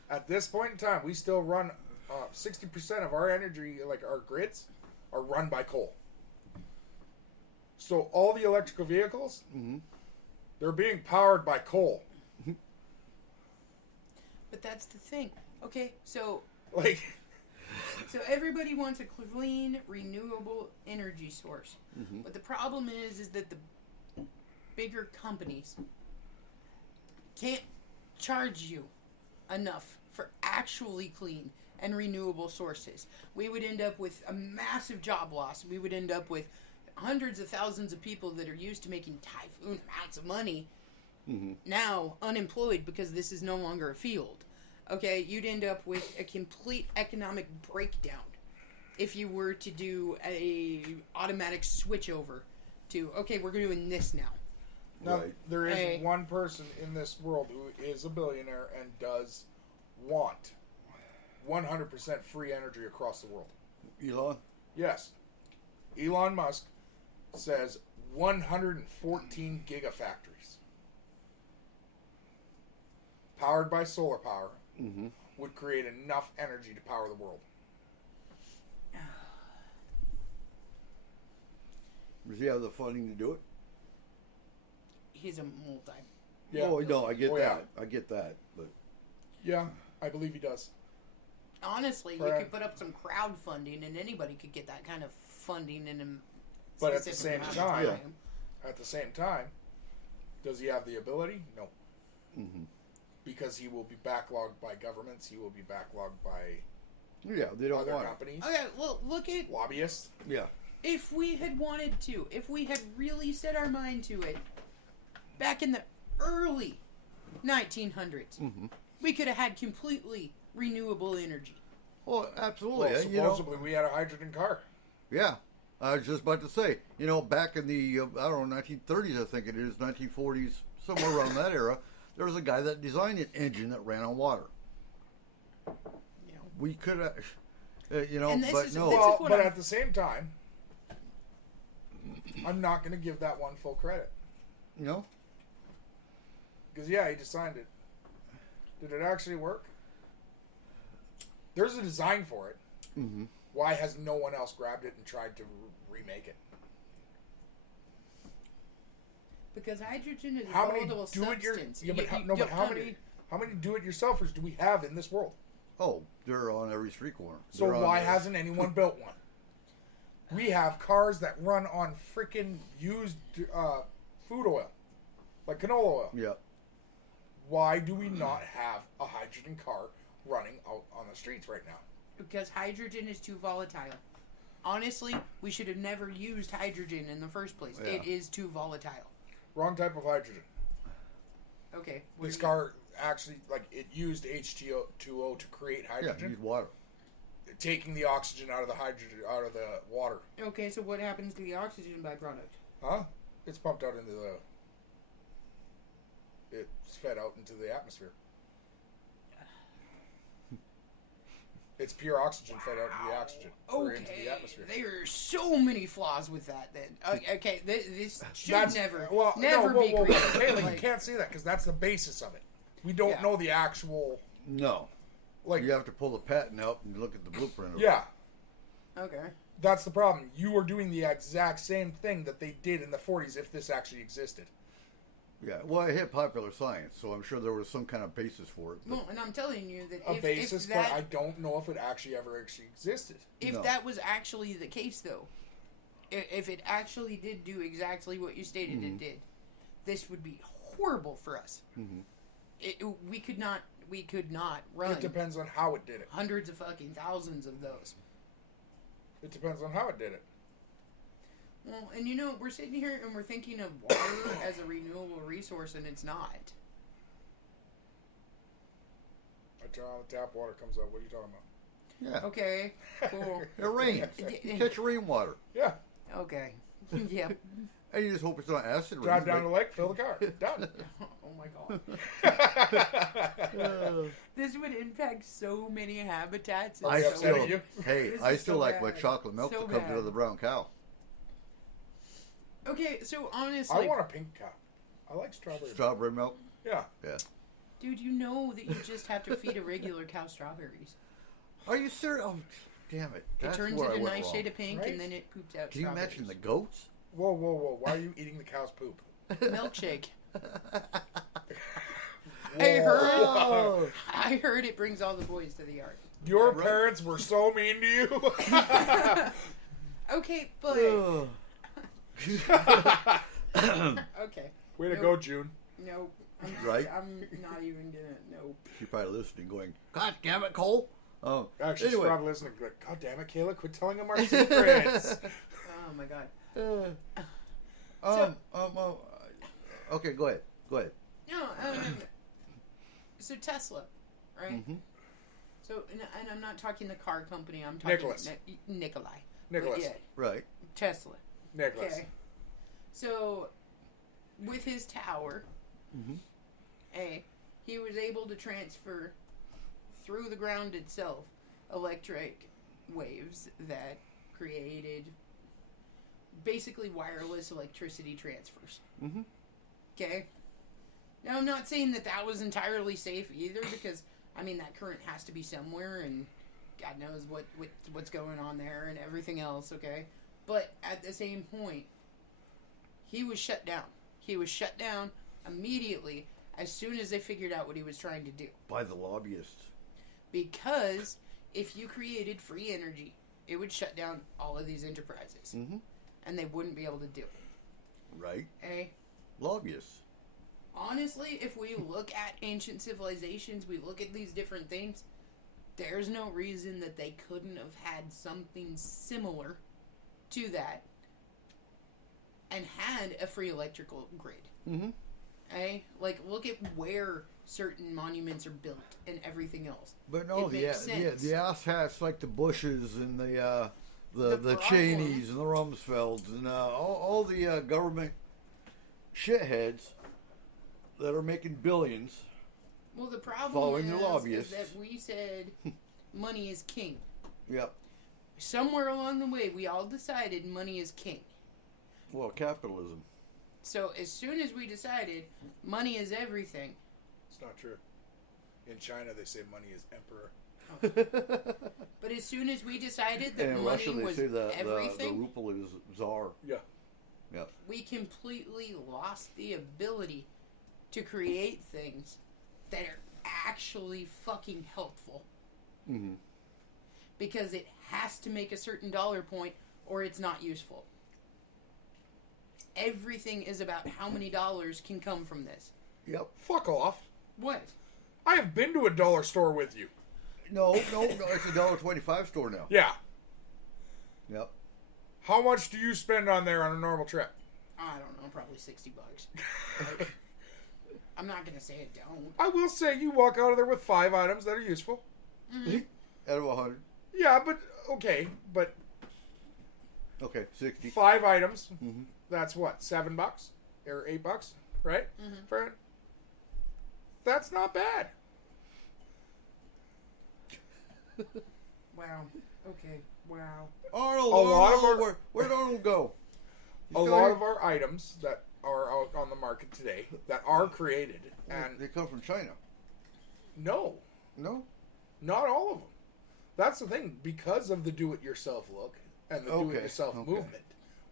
at this point in time, we still run 60% of our energy, like our grids, are run by coal. So all the electrical vehicles, they're being powered by coal. But that's the thing. Okay, so Like, everybody wants a clean, renewable energy source. But the problem is that bigger companies can't charge you enough for actually clean and renewable sources, we would end up with a massive job loss. We would end up with hundreds of thousands of people that are used to making typhoon amounts of money now unemployed because this is no longer a field. Okay, you'd end up with a complete economic breakdown if you were to do a automatic switch over to, okay, we're doing this now. Now, Right. there is Hey. one person in this world who is a billionaire and does want 100% free energy across the world. Elon? Yes. Elon Musk says 114 gigafactories powered by solar power would create enough energy to power the world. Does he have the funding to do it? He's a multi. Yeah. Oh, no, I get Oh, yeah. that. I get that. But Yeah, I believe he does. Honestly, you Right. could put up some crowdfunding and anybody could get that kind of funding in a But at the specific same amount of time, Yeah. At the same time, does he have the ability? No. Because he will be backlogged by governments. He will be backlogged by yeah, they don't other want it. companies, Okay, well, look at lobbyists. Yeah. if we had wanted to, if we had really set our mind to it, back in the early 1900s, we could have had completely renewable energy. Oh, absolutely. Well, you know, supposedly we had a hydrogen car. yeah. I was just about to say, you know, back in the, I don't know, 1930s, I think it is, 1940s, somewhere around that era, there was a guy that designed an engine that ran on water. You know, We could have, you know, And this but is- no. this Well, what but I'm- at the same time, I'm not going to give that one full credit. You know? Because, yeah, he designed it. Did it actually work? There's a design for it. Mm-hmm. Why has no one else grabbed it and tried to remake it? because hydrogen is a How many volatile do it your substance. yeah, but You- how, you no, but don't how under- many do it yourselfers do we have in this world? Oh, they're on every street corner. So They're on why the- hasn't anyone built one? We have cars that run on freaking used food oil, like canola oil. Yeah. Why do we not have a hydrogen car running out on the streets right now? Because hydrogen is too volatile. Honestly, we should have never used hydrogen in the first place. Yeah. It is too volatile. Wrong type of hydrogen. Okay. This car actually, like, it used H2O to create Yeah, hydrogen, use water. taking the oxygen out of the hydrogen out of the water. Okay, so what happens to the oxygen byproduct? Huh? It's pumped out into the. It's fed out into the atmosphere. It's pure oxygen fed out into the oxygen or into Okay, the atmosphere. there are so many flaws with that. Then okay, this should That's never no, never be whoa, green. Kayla, you Like, can't say that because that's the basis of it. We don't Yeah. know the actual No. like. You have to pull the patent out and look at the blueprint of it. Yeah, okay. that's the problem. You are doing the exact same thing that they did in the 40s if this actually existed. Yeah. Well, it hit popular science, so I'm sure there was some kind of basis for it. But Well, and I'm telling you that A if basis, that but I don't know if it actually ever existed. if No. that was actually the case, though, if it actually did do exactly what you stated Mm-hmm. it did, this would be horrible for us. We could not run It depends on how it did it. hundreds of fucking thousands of those. It depends on how it did it. Well, and you know, we're sitting here and we're thinking of water as a renewable resource, and it's not. I turn on the tap, water comes out. What are you talking about? yeah. Okay, cool. It rains. You catch rainwater. Yeah. Okay. Yeah. And you just hope it's not acid rain. Drive down but- the lake, fill the car. Done. Oh my god. This would impact so many habitats. It's I so still, bad. You? hey, This I is still so like my bad. chocolate milk So that comes out bad. of the brown cow. Okay, so I honestly, want a pink cow. I like strawberry. Strawberry milk. Yeah. Yeah. dude, you know that you just have to feed a regular cow strawberries. Are you serious? Oh, damn it! That's It turns where I into a went nice wrong. shade of pink, Right? and then it poops out Can you strawberries. mention the goats? Whoa, whoa, whoa. Why are you eating the cow's poop? Milkshake. Whoa. I heard it brings all the boys to the yard. Your parents were so mean to you. Okay, but Ugh. okay. Way to Nope. go, June. Nope. Right? I'm not even gonna. Nope. She's probably listening, going, "God damn it, Cole." Actually, she's Anyway. probably listening. Like, God damn it, Kayla, quit telling them our secrets. Oh my god. Okay, go ahead. Go ahead. No. So Tesla, right? Mm-hmm. So and I'm not talking the car company. I'm talking Nicholas. Nikolai. Nicholas. But yeah, Right. Tesla. Nicholas. Okay. So with his tower, he was able to transfer through the ground itself electric waves that created basically wireless electricity transfers. Okay. Now I'm not saying that that was entirely safe either, because I mean that current has to be somewhere, and God knows what's going on there and everything else. Okay, but at the same point, he was shut down. He was shut down immediately as soon as they figured out what he was trying to do. By the lobbyists. Because if you created free energy, it would shut down all of these enterprises, and they wouldn't be able to do it. Right. Okay. Lobbyists. Honestly, if we look at ancient civilizations, we look at these different things, there's no reason that they couldn't have had something similar to that and had a free electrical grid. Okay? Like, look at where certain monuments are built and everything else. But no, It makes sense. the asshats like the Bushes and the problem- Cheneys and the Rumsfelds and all the government shitheads that are making billions. Well, the problem Following the is lobbyists. that we said money is king. Yep. Somewhere along the way, we all decided money is king. Well, capitalism. So as soon as we decided money is everything, It's not true. In China, they say money is emperor. but as soon as we decided that And in money Russia, they was say the everything, ruble is czar. Yeah. Yep. we completely lost the ability to create things that are actually fucking helpful. Because it has to make a certain dollar point or it's not useful. Everything is about how many dollars can come from this. Yep. Fuck off. What? I have been to a dollar store with you. No, it's a $1.25 store now. Yeah. Yep. How much do you spend on there on a normal trip? I don't know, probably $60. I'm not gonna say it don't. I will say you walk out of there with 5 items that are useful. Out of 100. Yeah, but okay, but Okay, 60. 5 items. That's what, $7 or $8, right? For that's not bad. Wow. Okay. Wow. Arnold, A lot of Arnold, our- where'd Arnold go? A lot of our items that are out on the market today that are created, and They come from China. no, No? not all of them. That's the thing. Because of the do-it-yourself look and the do-it-yourself okay. movement,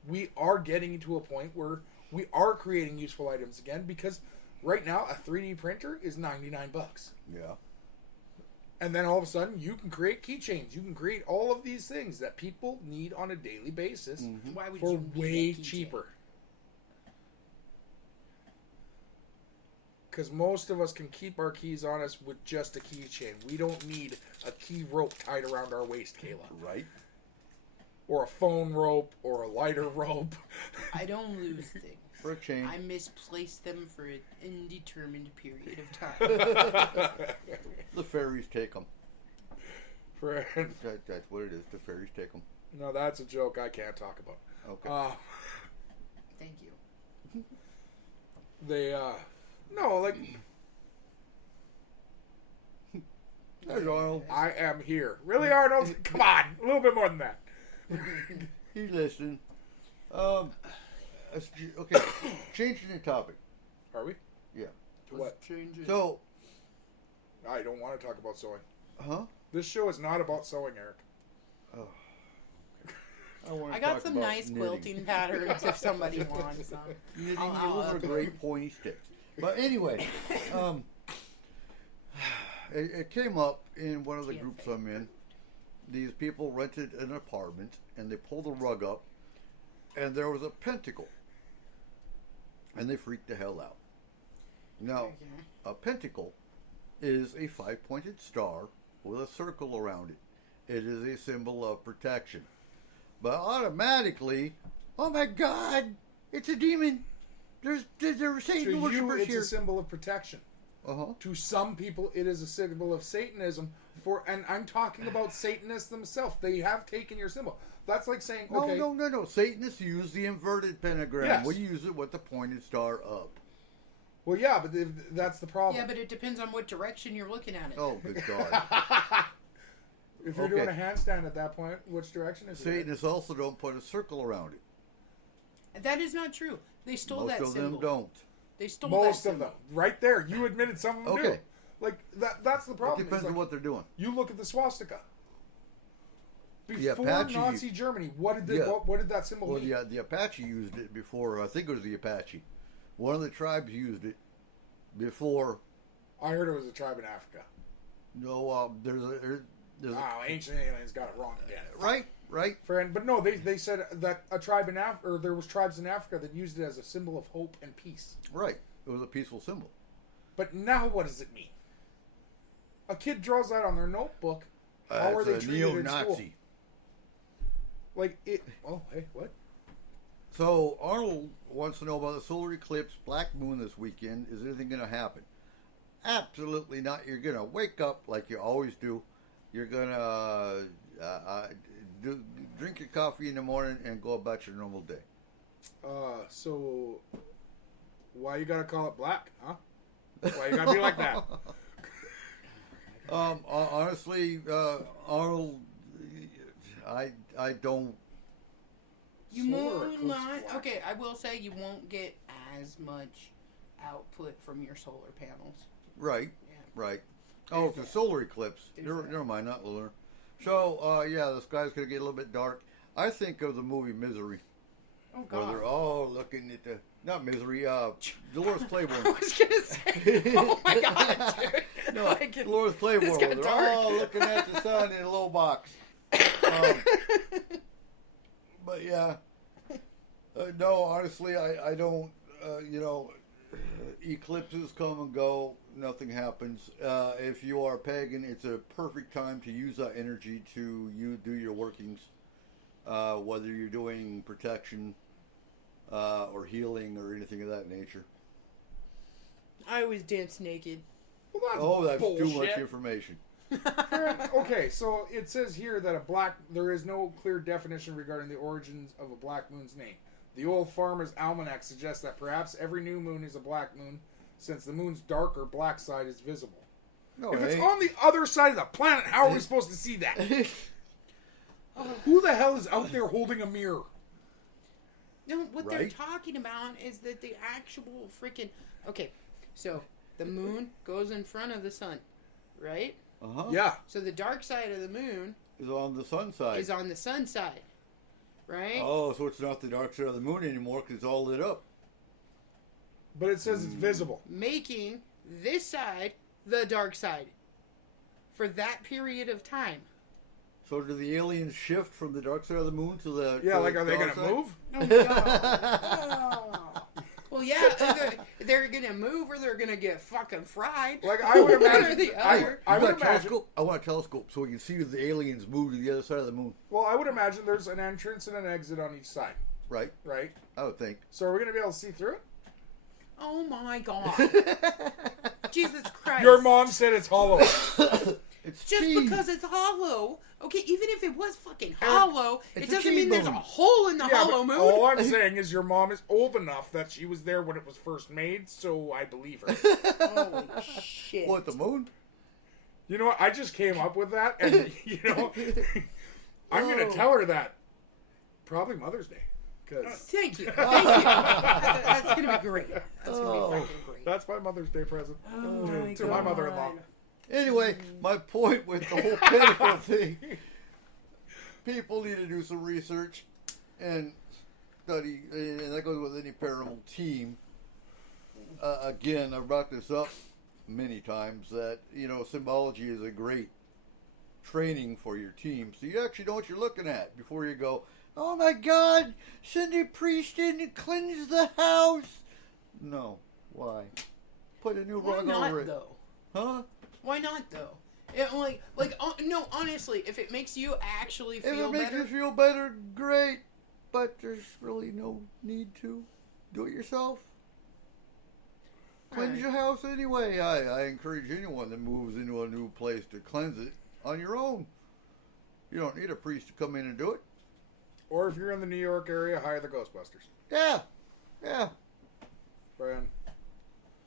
we are getting to a point where we are creating useful items again. Because right now, a 3D printer is $99, Yeah. and then all of a sudden, you can create keychains. You can create all of these things that people need on a daily basis Why would for you need way a keychain? cheaper. Because most of us can keep our keys on us with just a keychain. We don't need a key rope tied around our waist, Kayla. Right? Or a phone rope, or a lighter rope. I don't lose things. For a chain. I misplace them for an indeterminate period of time. The fairies take them. For- That's what it is. The fairies take them. no, that's a joke I can't talk about. Okay. Thank you. They, no, like, There's Arnold. I am here. Really, Arnold? Come on, a little bit more than that. He's listening. Okay. Changing the topic. Are we? Yeah. To what? Let's change it. So, I don't want to talk about sewing. huh? This show is not about sewing, Eric. wanna I got talk some about nice knitting. quilting patterns if somebody wants some. Knitting, I'll those are upload. great pointy sticks. But anyway, it came up in one of the Can't groups fake I'm in. These people rented an apartment and they pulled the rug up, and there was a pentacle and they freak the hell out. Now, a pentacle is a 5-pointed star with a circle around it. It is a symbol of protection. But automatically, oh my God, it's a demon. There's To Satan you, worshippers it's here. a symbol of protection. Uh-huh. To some people, it is a symbol of Satanism. And I'm talking about Satanists themselves. They have taken your symbol. That's like saying, okay, No. Satanists use the inverted pentagram. Yes. We use it with the pointed star up. well, yeah, but that's the problem. Yeah, but it depends on what direction you're looking at it. Oh, good God. If you're Okay. doing a handstand at that point, which direction is it? Satanists also don't put a circle around it. That is not true. They stole Most that of symbol. them don't. They stole Most that of them, symbol. right there. You admitted some of them do. Okay. Like that's the It problem. depends It's on like, what they're doing. you look at the swastika. The Before Apache- Nazi Germany, what did Yeah. what did that symbol Well, mean? the Apache used it before. I think it was the Apache. One of the tribes used it before. I heard it was a tribe in Africa. No, there's a Oh, ancient aliens got it wrong again. right. Friend, but no, they said that a tribe in Africa, or there was tribes in Africa that used it as a symbol of hope and peace. Right. It was a peaceful symbol. But now, what does it mean? A kid draws that on their notebook. How are they It's a treated in school? neo-Nazi. Like it. Oh, hey, what? So Arnold wants to know about the solar eclipse, black moon this weekend. Is anything going to happen? Absolutely not. You're going to wake up like you always do. You're going to drink your coffee in the morning and go about your normal day. So why you gotta call it black, huh? Why you gotta be like that? Honestly, Arnold, I don't. You Solar will eclipse not. black. Okay, I will say you won't get as much output from your solar panels. Right, Yeah. right. Oh, it's a solar eclipse. There's Never, that. never mind, not lunar. So, yeah, the sky's going to get a little bit dark. I think of the movie Misery, Oh where God. they're all looking at the, not Misery, Dolores I Claiborne. was gonna say. Oh my God, dude. No, Like, Dolores Claiborne, this where got they're dark. all looking at the sun in a low box. But yeah, no, honestly, I don't, eclipses come and go, nothing happens. If you are pagan, it's a perfect time to use that energy to do your workings, whether you're doing protection or healing or anything of that nature. I always dance naked. Well, That's too much bullshit. information. Okay, so it says here that there is no clear definition regarding the origins of a black moon's name. The Old Farmer's Almanac suggests that perhaps every new moon is a black moon, since the moon's darker black side is visible. No, If it it's ain't. on the other side of the planet, how are we supposed to see that? Who the hell is out there holding a mirror? No, what they're Right? talking about is that the actual freaking. Okay, so the moon goes in front of the sun, right? Uh-huh. Yeah. So the dark side of the moon It's on the sun side. is on the sun side, right? Oh, so it's not the dark side of the moon anymore because it's all lit up. But it says it's visible. Making this side the dark side for that period of time. So do the aliens shift from the dark side of the moon to the Yeah, to like the are they dark gonna side? move? Oh, God. Well, yeah, they're gonna move or they're gonna get fucking fried. Like I would One or imagine. the I other. I would want a imagine. telescope. I want a telescope so we can see the aliens move to the other side of the moon. Well, I would imagine there's an entrance and an exit on each side, Right? right? I would think. So are we gonna be able to see through it? Oh my God. Jesus Christ. Your mom said it's hollow. It's Just cheese. because it's hollow, okay, even if it was fucking hollow, It's it a doesn't mean there's a cheese hole in the Yeah, hollow but moon. all I'm saying is your mom is old enough that she was there when it was first made, so I believe her. Holy shit. What, the moon? You know what? I just came up with that, and I'm gonna tell her that probably Mother's Day, because Thank you. Thank you. That's gonna be great. That's gonna be fucking great. that's my Mother's Day present Oh to my mother-in-law. Anyway, my point with the whole pinnacle thing, people need to do some research and study, and that goes with any paranormal team. Again, I've brought this up many times that, symbology is a great training for your team. So you actually know what you're looking at before you go, oh my God, Cindy Priest didn't cleanse the house. No. Why? Put a new Why rug not over it. though? Huh? Why not though? No, honestly, if it makes you actually If feel it makes better, you feel better, great. But there's really no need to. Do it yourself. Cleanse Right. your house anyway. I encourage anyone that moves into a new place to cleanse it on your own. You don't need a priest to come in and do it. Or if you're in the New York area, hire the Ghostbusters. Yeah. Yeah. Friend.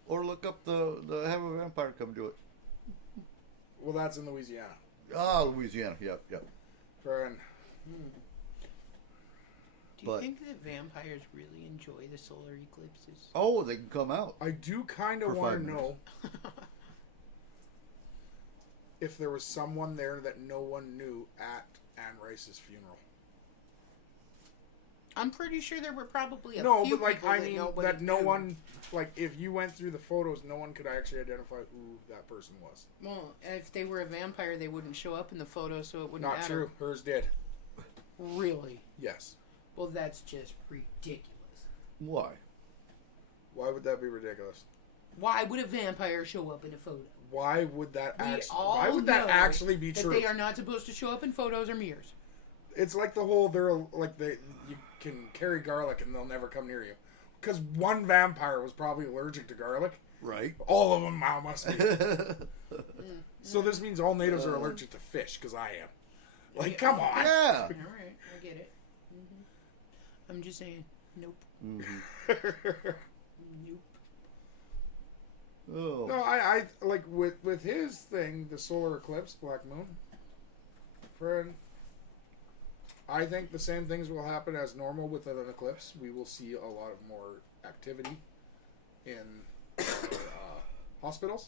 Or look up the have a vampire come do it. Well, that's in Louisiana. Ah, Louisiana. Yep, yep. Friend. do you but- think that vampires really enjoy the solar eclipses? Oh, they can come out. I do kind of For want 5 to minutes. know if there was someone there that no one knew at Anne Rice's funeral. I'm pretty sure there were probably a No, few but like people I that mean nobody that no knew. one, like if you went through the photos, no one could actually identify who that person was. Well, if they were a vampire, they wouldn't show up in the photo, so it wouldn't Not matter. true. Hers did. Really? Yes. Well, that's just ridiculous. Why? Why would that be ridiculous? Why would a vampire show up in a photo? Why would that We actually? all Why would that know actually be that true? they are not supposed to show up in photos or mirrors. It's like the whole you can carry garlic and they'll never come near you because one vampire was probably allergic to garlic. Right. All of them now must be. So this means all natives are allergic to fish because I am. Like, come on. Yeah. All right, I get it. I'm just saying, nope, nope. Oh. No, I like with his thing, the solar eclipse, Black Moon. Friend, I think the same things will happen as normal with an eclipse. We will see a lot of more activity in hospitals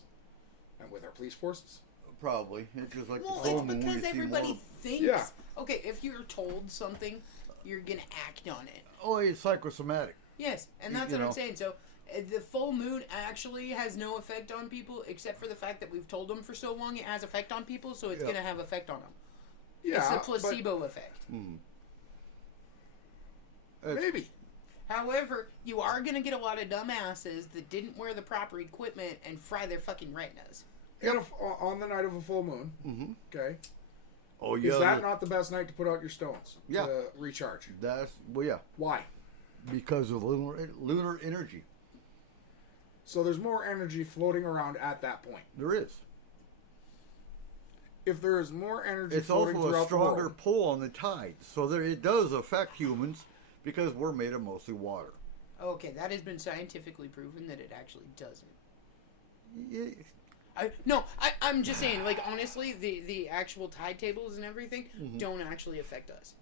and with our police forces. Probably. It's just like Well, the full it's moon. because we see everybody more. thinks. Yeah. Okay, if you're told something, you're gonna act on it. Oh, it's psychosomatic. Yes, and You- that's you what I'm know. saying. So the full moon actually has no effect on people, except for the fact that we've told them for so long it has effect on people, so it's Yeah. gonna have effect on them. Yeah, It's a but placebo effect. maybe. However, you are gonna get a lot of dumbasses that didn't wear the proper equipment and fry their fucking retinas. On the night of a full moon. Mm-hmm. Okay. Oh, yeah. Is that not the best night to put out your stones? Yeah. To recharge. That's, well, yeah. Why? Because of lunar energy. So there's more energy floating around at that point. There is. If there is more energy It's floating also a throughout stronger the world, pull on the tides. So there, it does affect humans because we're made of mostly water. Okay, that has been scientifically proven that it actually doesn't. Yeah, I'm just saying, like, honestly, the actual tide tables and everything don't actually affect us.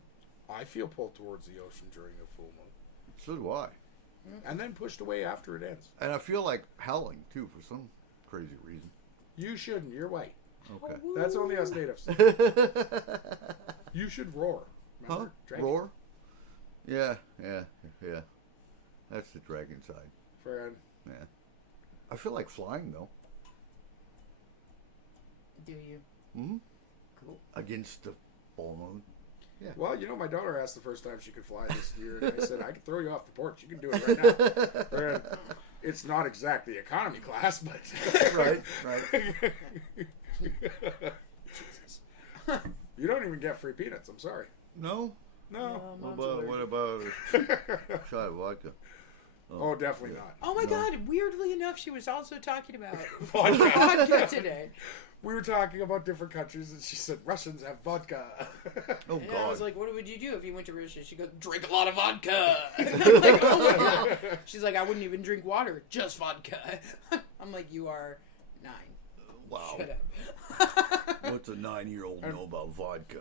I feel pulled towards the ocean during a full moon, so do I. and then pushed away after it ends. And I feel like howling, too, for some crazy reason. You shouldn't. You're white. Okay. That's only us natives. You should roar. Huh? Remember? Dragon. Roar? Yeah. That's the dragon side. Friend. Yeah. I feel like flying, though. Do you? Hmm? Cool. Against the full moon. Well, you know, my daughter asked the first time she could fly this year, and I said, I could throw you off the porch. You can do it right now. Friend, it's not exactly economy class, but... Right. Jesus. You don't even get free peanuts. I'm sorry. No? No. What about a shot of vodka? Oh, definitely not. Oh my god, weirdly enough, she was also talking about Vodka. vodka today. We were talking about different countries, and she said Russians have vodka. Oh, And God. I was like, what would you do if you went to Russia? She goes, drink a lot of vodka. I'm like, oh my god. She's like, I wouldn't even drink water, just vodka. I'm like, you are 9. Wow. Shut up. What's a 9-year-old know about vodka?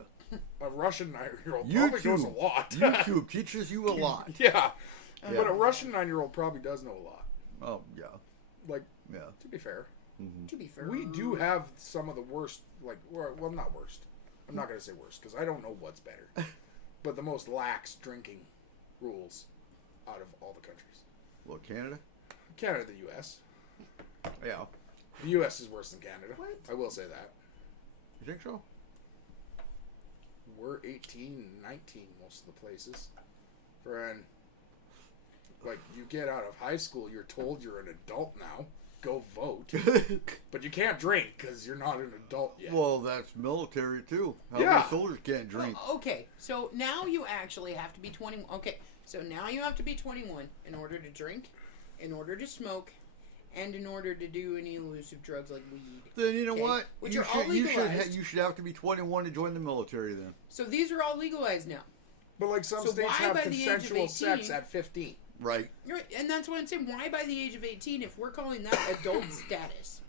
A Russian 9-year-old probably knows a lot. YouTube teaches you a lot. Yeah. But a Russian 9-year-old probably does know a lot. Oh, yeah. Like, Yeah. to be fair, To be fair. we do have some of the worst, like, well, not worst. I'm not going to say worst, because I don't know what's better. But the most lax drinking rules out of all the countries. What, Canada? Canada, the U.S. Yeah. The U.S. is worse than Canada. What? I will say that. You think so? We're 18, 19 most of the places. Friend. like you get out of high school, you're told you're an adult now. Go vote, but you can't drink because you're not an adult yet. Well, that's military too. How Yeah. many soldiers can't drink? Okay, so now you actually have to be 21. Okay, so now you have to be 21 in order to drink, in order to smoke, and in order to do any elusive drugs like weed. Then you know Okay, what? which you are all legalized. you should have to be 21 to join the military. Then So these are all legalized now. But like some So states why have by the age of consensual sex 18? at 15. right? You're right, and that's what I'm saying. Why by the age of 18 if we're calling that adult status?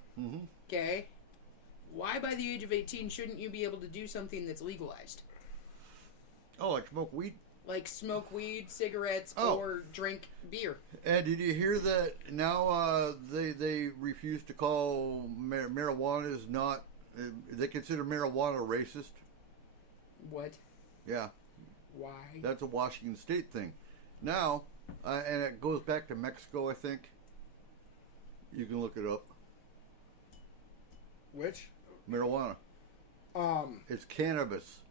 Okay? Why by the age of 18 shouldn't you be able to do something that's legalized? Oh, like smoke weed. Like smoke weed, cigarettes, Oh. or drink beer. And did you hear that now they refuse to call marijuana is not, they consider marijuana racist? What? Yeah, Why? that's a Washington State thing. Now, and it goes back to Mexico, I think. You can look it up. Which, Marijuana. It's cannabis.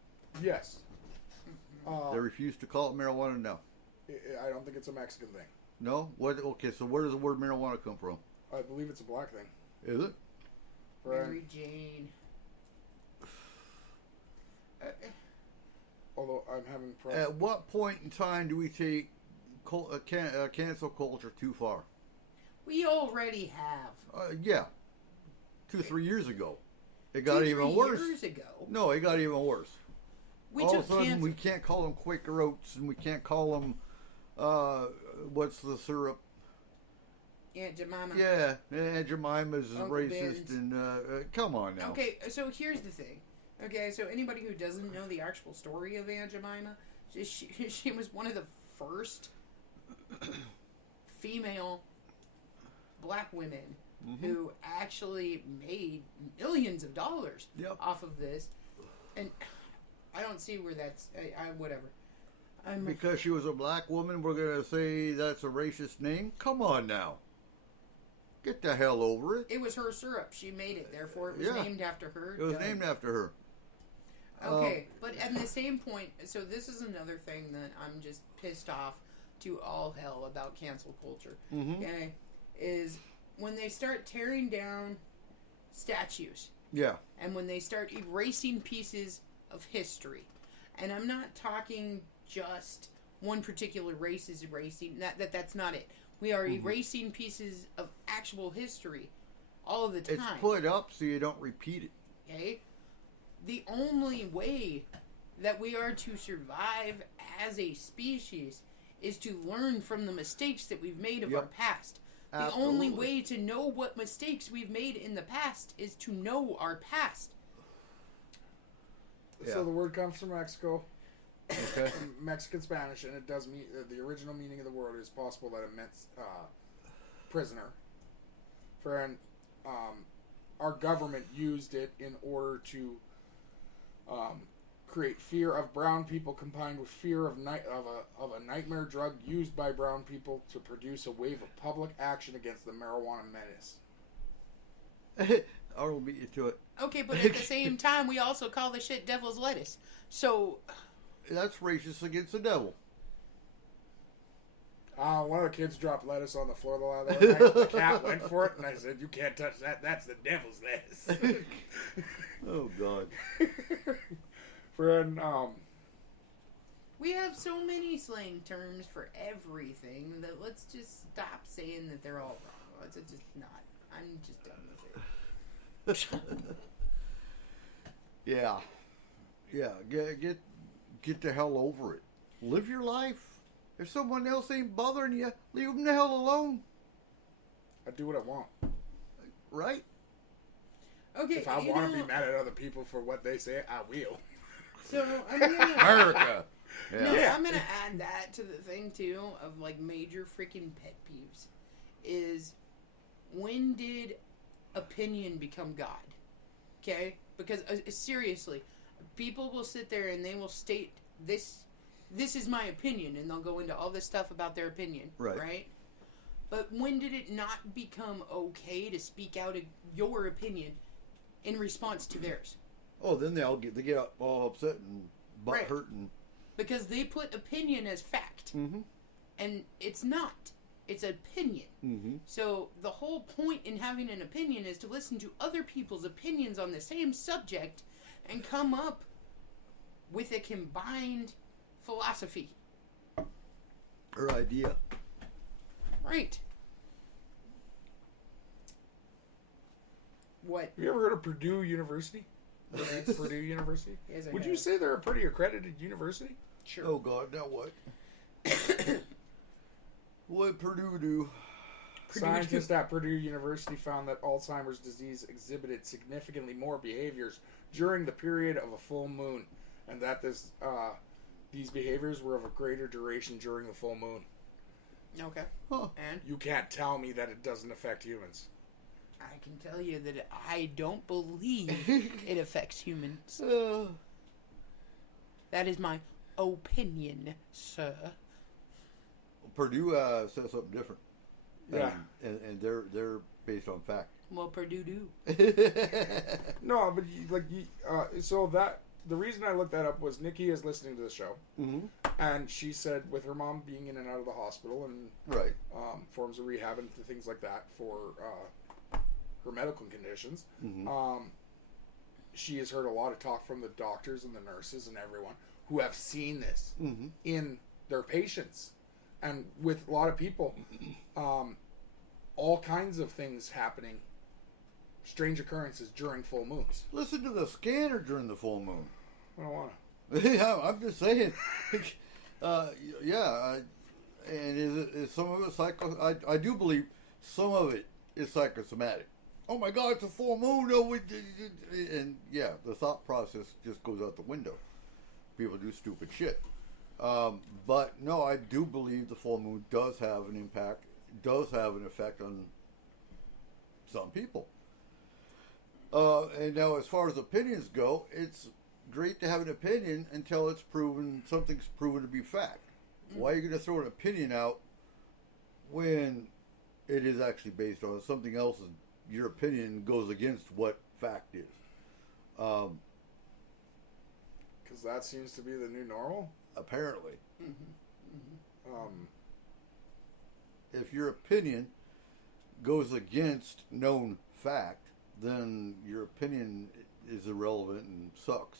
yes. They refuse to call it marijuana now. I don't think it's a Mexican thing. No? What? Okay, so where does the word marijuana come from? I believe it's a black thing. Is it? Right. Mary Jane. Although I'm having At problems. what point in time do we take cancel culture too far? We already have. Yeah. 2-3 years ago. It got 2-3 even worse. years ago. No, it got even worse. We All took of a sudden, cancel. we can't call them Quaker Oats, and we can't call them, what's the syrup? Aunt Jemima. Yeah, Aunt Jemima's is Uncle racist, Ben's. and come on now. Okay, so here's the thing. Okay, so anybody who doesn't know the actual story of Aunt Jemima, she was one of the first female black women who actually made millions of dollars Yep. off of this. And I don't see where that's... whatever. Because she was a black woman, we're going to say that's a racist name? Come on now. Get the hell over it. It was her syrup. She made it. Therefore, it was Yeah. named after her. It was Done. named after her. Okay, but at the same point, so this is another thing that I'm just pissed off to all hell about cancel culture. Okay, is when they start tearing down statues Yeah. and when they start erasing pieces of history, and I'm not talking just one particular race is erasing. That's not it. We are erasing pieces of actual history all of the time. It's put up so you don't repeat it. Okay? The only way that we are to survive as a species is to learn from the mistakes that we've made of our Yep. past. The only Absolutely. way to know what mistakes we've made in the past is to know our past. Yeah. So the word comes from Mexico, Okay. from Mexican Spanish, and it does mean the original meaning of the word is possible that it meant prisoner. Our government used it in order to create fear of brown people combined with fear of a nightmare drug used by brown people to produce a wave of public action against the marijuana menace. I will beat you to it. Okay, but at the same time, we also call the shit devil's lettuce. So, That's racist against the devil. One of the kids dropped lettuce on the floor the other night. The cat went for it, and I said, "You can't touch that. That's the devil's lettuce." Oh, God. Friend, we have so many slang terms for everything that let's just stop saying that they're all wrong. Let's just not. I'm just done with it. Yeah. Yeah. Get the hell over it. Live your life. If someone else ain't bothering you, leave them the hell alone. I do what I want. Right? Okay, If I you want to know, be mad at other people for what they say, I will. so I'm gonna, America. no, Yeah. I'm gonna add that to the thing too of like major freaking pet peeves. Is when did opinion become God? Okay, because seriously, people will sit there and they will state this. This is my opinion, and they'll go into all this stuff about their opinion, Right. But when did it not become okay to speak out your opinion in response to theirs? Oh, then they get all upset and butt Right. hurt and Because they put opinion as fact. Mhm. And it's not. It's opinion. Mm-hmm. So the whole point in having an opinion is to listen to other people's opinions on the same subject and come up with a combined philosophy. Her idea. Right. What? Have you ever heard of Purdue University? Purdue University? Yes, I Would have. you say they're a pretty accredited university? Sure. Oh God, now what? What Purdue do? Scientists at Purdue University found that Alzheimer's disease exhibited significantly more behaviors during the period of a full moon, and that these behaviors were of a greater duration during the full moon. Okay. Huh. And You can't tell me that it doesn't affect humans. I can tell you that I don't believe it affects humans. That is my opinion, sir. Purdue says something different. Yeah. And they're based on fact. Well, Purdue do. No, but so that the reason I looked that up was Nikki is listening to the show, Mm-hmm. and she said with her mom being in and out of the hospital and Right. forms of rehab and things like that for her medical conditions, Mm-hmm. she has heard a lot of talk from the doctors and the nurses and everyone who have seen this Mm-hmm. in their patients, and with a lot of people, all kinds of things happening, strange occurrences during full moons. Listen to the scanner during the full moon. I don't want to. Yeah, I'm just saying. Yeah, and is some of it psycho? I do believe some of it is psychosomatic. Oh my God, it's a full moon! Oh, and yeah, the thought process just goes out the window. People do stupid shit. But no, I do believe the full moon does have an impact, does have an effect on some people. And now, as far as opinions go, it's great to have an opinion until it's proven, something's proven to be fact. Why are you going to throw an opinion out when it is actually based on something else? And your opinion goes against what fact is. Because that seems to be the new normal. Apparently, Um, if your opinion goes against known fact, then your opinion is irrelevant and sucks.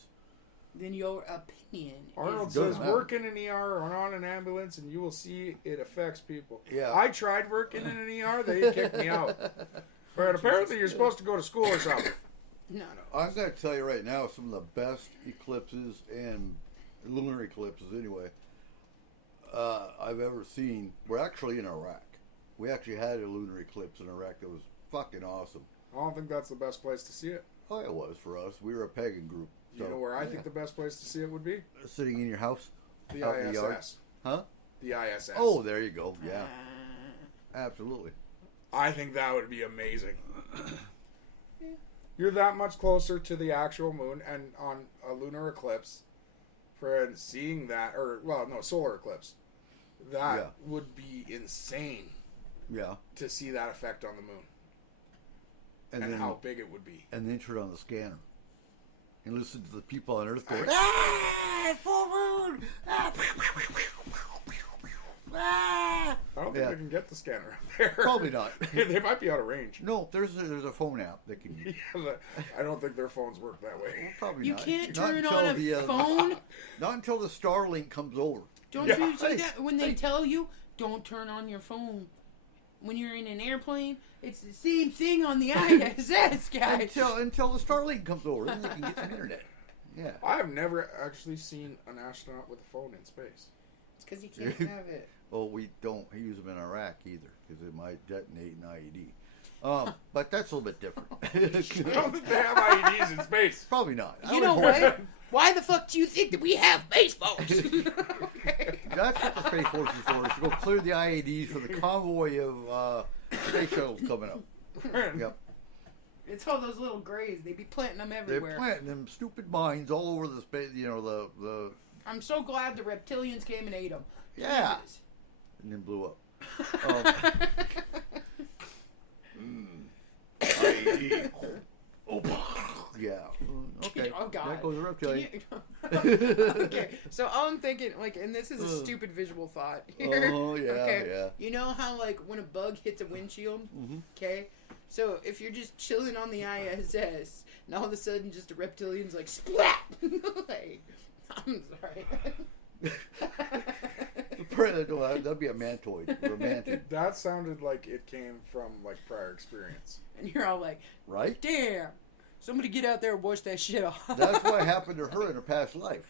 Then your opinion Arnold is... says, Doesn't matter. work in an ER or on an ambulance and you will see it affects people. Yeah. I tried working in an ER, they kicked me out. But apparently you're supposed to go to school or something. No. I'm going to tell you right now, some of the best eclipses and lunar eclipses, anyway, I've ever seen were actually in Iraq. We actually had a lunar eclipse in Iraq that was fucking awesome. I don't think that's the best place to see it. Oh, it was for us. We were a pagan group. You know where I think the best place to see it would be? Sitting in your house? The Out in the yard? ISS. Huh? The ISS. Oh, there you go. Yeah, absolutely. I think that would be amazing. You're that much closer to the actual moon, and on a lunar eclipse, for seeing that, or, well, no, solar eclipse, that Yeah. would be insane Yeah. to see that effect on the moon and then how big it would be. and then turn on the scanner and listen to the people on Earth going, "Ah, full moon! Ah, ah." I don't think Yeah. they can get the scanner up there. Probably not. They might be out of range. No, there's a phone app that can. I don't think their phones work that way. Probably You not. can't Not turn until on a the, phone. Not until the Starlink comes over. Don't Yeah. you say Hey, that when they hey. tell you don't turn on your phone when you're in an airplane? It's the same thing on the ISS, guys. Until the Starlink comes over, then they can get some internet. Yeah. I have never actually seen an astronaut with a phone in space. It's because you can't have it. Well, we don't use them in Iraq either because it might detonate an IED. But that's a little bit different. I don't think they have IEDs in space. Probably not. I You would know hope- what? Why the fuck do you think that we have base phones? That's what the Space Force is for, is to go clear the IEDs for the convoy of space shuttles coming up. Yep. It's all those little grays. They be planting them They're everywhere. planting them stupid mines all over the space, the I'm so glad the reptilians came and ate them. Yeah. and then blew up. IED. Yeah. Okay. Okay. Oh God. That goes a reptilian. Okay, so all I'm thinking, like, and this is a stupid visual thought here. Oh, yeah, okay. yeah. You know how, like, when a bug hits a windshield? Okay? So if you're just chilling on the ISS, and all of a sudden just a reptilian's like, splat! Like, I'm sorry. That'd be a mantoid. Romantic. That sounded like it came from like prior experience. And you're all like, Right? damn! Somebody get out there and wash that shit off. That's what happened to her in her past life.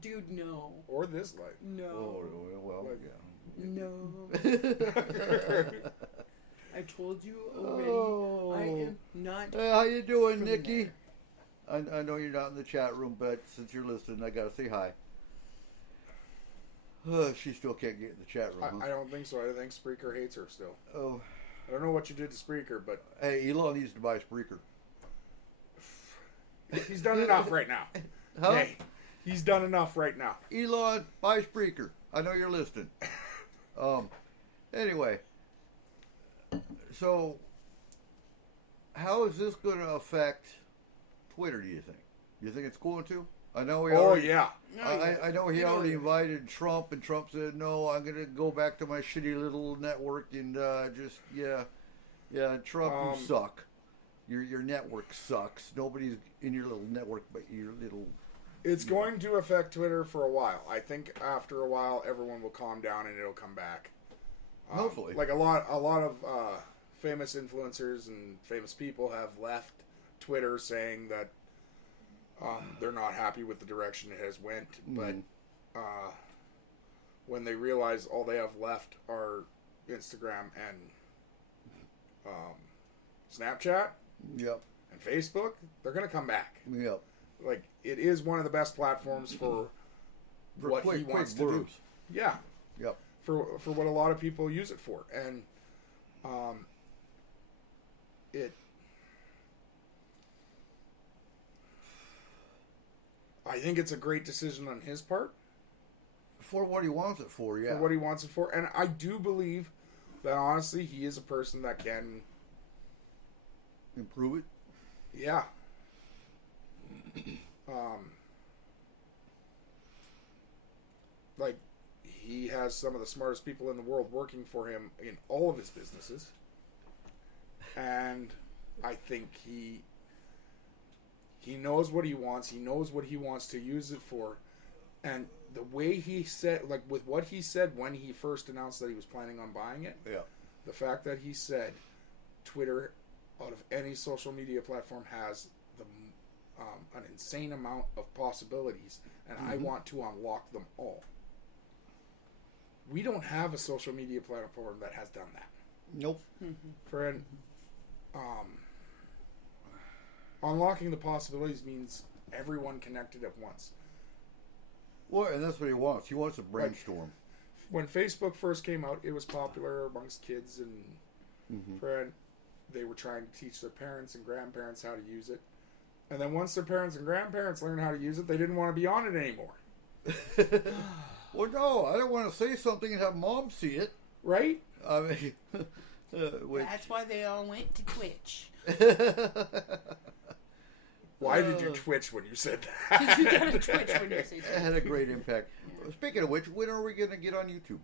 Dude, no. Or this life. No. Oh, well, Like- yeah. No. I told you already. Oh. I am not. Hey, how you doing, from Nikki? there. I know you're not in the chat room, but since you're listening, I gotta say hi. She still can't get in the chat room. I don't think so. I think Spreaker hates her still. Oh, I don't know what you did to Spreaker, but hey, Elon needs to buy a Spreaker. he's done enough right now. Huh? Hey, he's done enough right now. Elon, buy Spreaker. I know you're listening. Anyway, so how is this going to affect Twitter? Do you think? You think it's going to? I know we Oh already. yeah. I know he already invited Trump, and Trump said, "No, I'm going to go back to my shitty little network and just Trump, you suck. Your network sucks. Nobody's in your little network, but your little." It's going to affect Twitter for a while. I think after a while, everyone will calm down and it'll come back. Hopefully. Like a lot of famous influencers and famous people have left Twitter saying that they're not happy with the direction it has went. But when they realize all they have left are Instagram and Snapchat Yep. and Facebook, they're going to come back. Yep. Like, it is one of the best platforms for what he wants to do. blurbs. Yeah, Yep. for what a lot of people use it for, and I think it's a great decision on his part For what he wants it for, yeah. for what he wants it for, and I do believe that honestly he is a person that can, Improve it. yeah. Like, he has some of the smartest people in the world working for him in all of his businesses. And I think he knows what he wants. He knows what he wants to use it for. And the way he said, like with what he said when he first announced that he was planning on buying it, Yeah. the fact that he said Twitter, out of any social media platform, has the an insane amount of possibilities, and I want to unlock them all. We don't have a social media platform that has done that. Nope. Friend, unlocking the possibilities means everyone connected at once. Well, and that's what he wants. He wants to brainstorm. When Facebook first came out, it was popular amongst kids, and friend, they were trying to teach their parents and grandparents how to use it. And then once their parents and grandparents learned how to use it, they didn't want to be on it anymore. Well, no, I don't want to say something and have mom see it. Right? I mean, which, That's why they all went to Twitch. Why did you twitch when you said that? Because you got to Twitch when you say it Twitch. had a great impact. Speaking of which, when are we going to get on YouTube?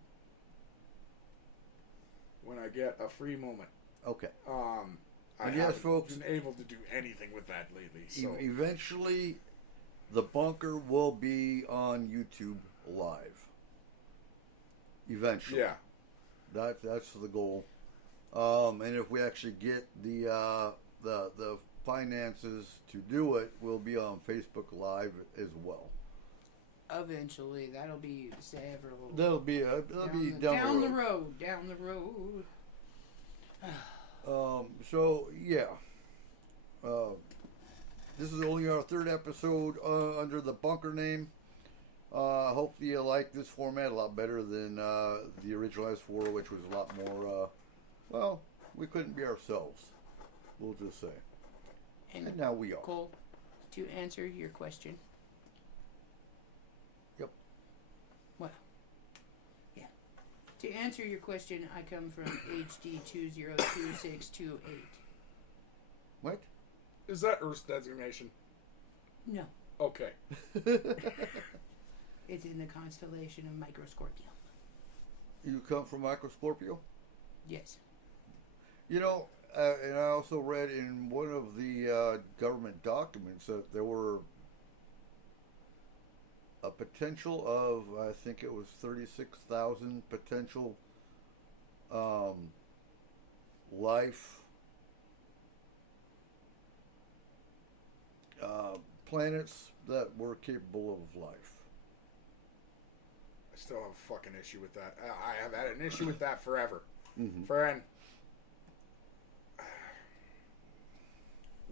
When I get a free moment. Okay. I And yes, haven't folks, been able to do anything with that lately. So Eventually, the bunker will be on YouTube live. Eventually. yeah, That's the goal. And if we actually get the finances to do it, we'll be on Facebook Live as well. Eventually, that'll be several. That'll be down the road. Down the road. So yeah, this is only our third episode under the bunker name. Hopefully you like this format a lot better than the original S4, which was a lot more. Well, we couldn't be ourselves. We'll just say, and now we are. Cole, to answer your question. Yep. What? Yeah. To answer your question, I come from HD202628. What? is that Earth's designation? No, Okay. it's in the constellation of Microscorpio. You come from Microscorpio? Yes. You know, and I also read in one of the government documents that there were a potential of, I think it was 36,000 potential life planets that were capable of life. I still have a fucking issue with that. I have had an issue with that forever. Mm-hmm. Friend,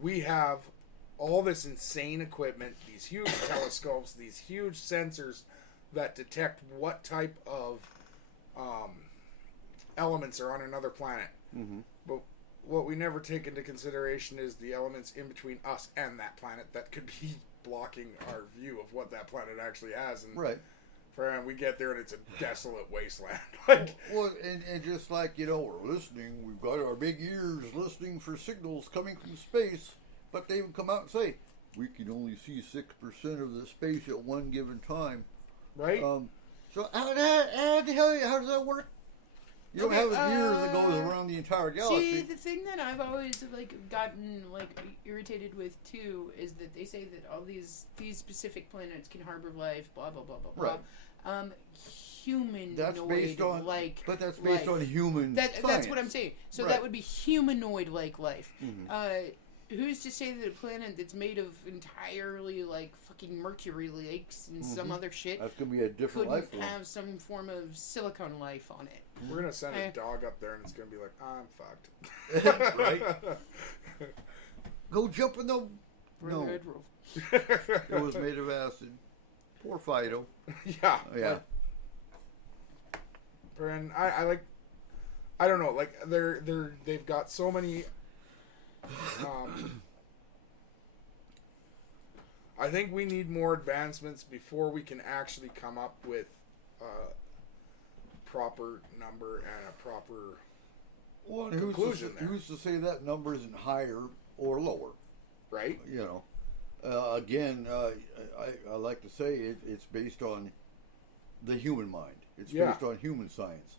we have all this insane equipment, these huge telescopes, these huge sensors that detect what type of elements are on another planet. Mm-hmm. But what we never take into consideration is the elements in between us and that planet that could be blocking our view of what that planet actually has. And Right. friend, we get there and it's a desolate wasteland. Like, Well, and just like, you know, we're listening, we've got our big ears listening for signals coming from space, but they would come out and say, we can only see 6% of the space at one given time. right? So how the hell, how does that work? You don't have an ear that goes around the entire galaxy. See, the thing that I've always gotten irritated with too is that they say that all these specific planets can harbor life, blah blah blah blah blah. Right. Humanoid That's based on, like, but that's based life. on human That's science. what I'm saying. So Right. that would be humanoid like life. Mhm. Who's to say that a planet that's made of entirely fucking mercury lakes and some Mhm. other shit That's gonna be a different life couldn't form. have some form of silicon life on it? We're gonna send a Eh. dog up there and it's gonna be like, I'm fucked. Right? Go jump in the. No, Red Roof. it was made of acid. Poor Fido. Yeah. Yeah. And I don't know, like they've got so many. I think we need more advancements before we can actually come up with a proper number and a proper. Well, Conclusion there. who's to say that number isn't higher or lower? Right? You know, again, I like to say it's based on the human mind. It's Yeah. based on human science.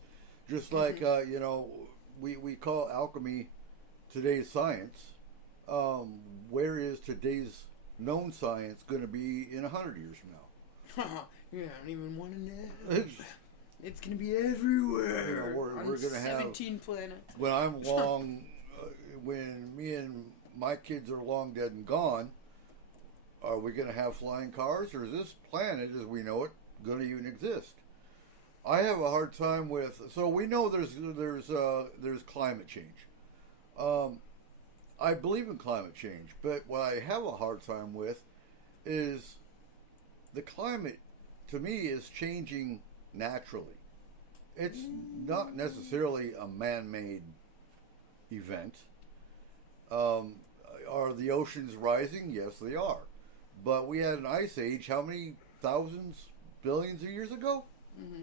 Just like you know, we call alchemy today's science. Where is today's known science going to be in 100 years from now? Yeah, I don't even want to know. It's gonna be everywhere. We're on gonna have- 17 planets. When I'm long, when me and my kids are long dead and gone, are we going to have flying cars, or is this planet, as we know it, going to even exist? I have a hard time with. So we know there's climate change. I believe in climate change, but what I have a hard time with is the climate. To me, is changing naturally. It's not necessarily a man-made event. Are the oceans rising? Yes, they are. But we had an ice age how many thousands, billions of years ago? Mm-hmm.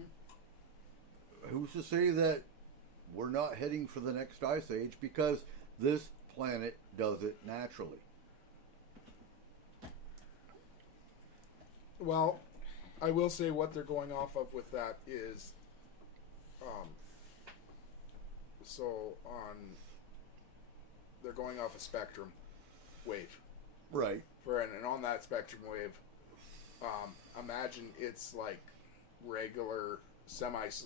Who's to say that we're not heading for the next ice age because this planet does it naturally? Well, I will say what they're going off of with that is, they're going off a spectrum wave. Right. And on that spectrum wave, imagine it's like regular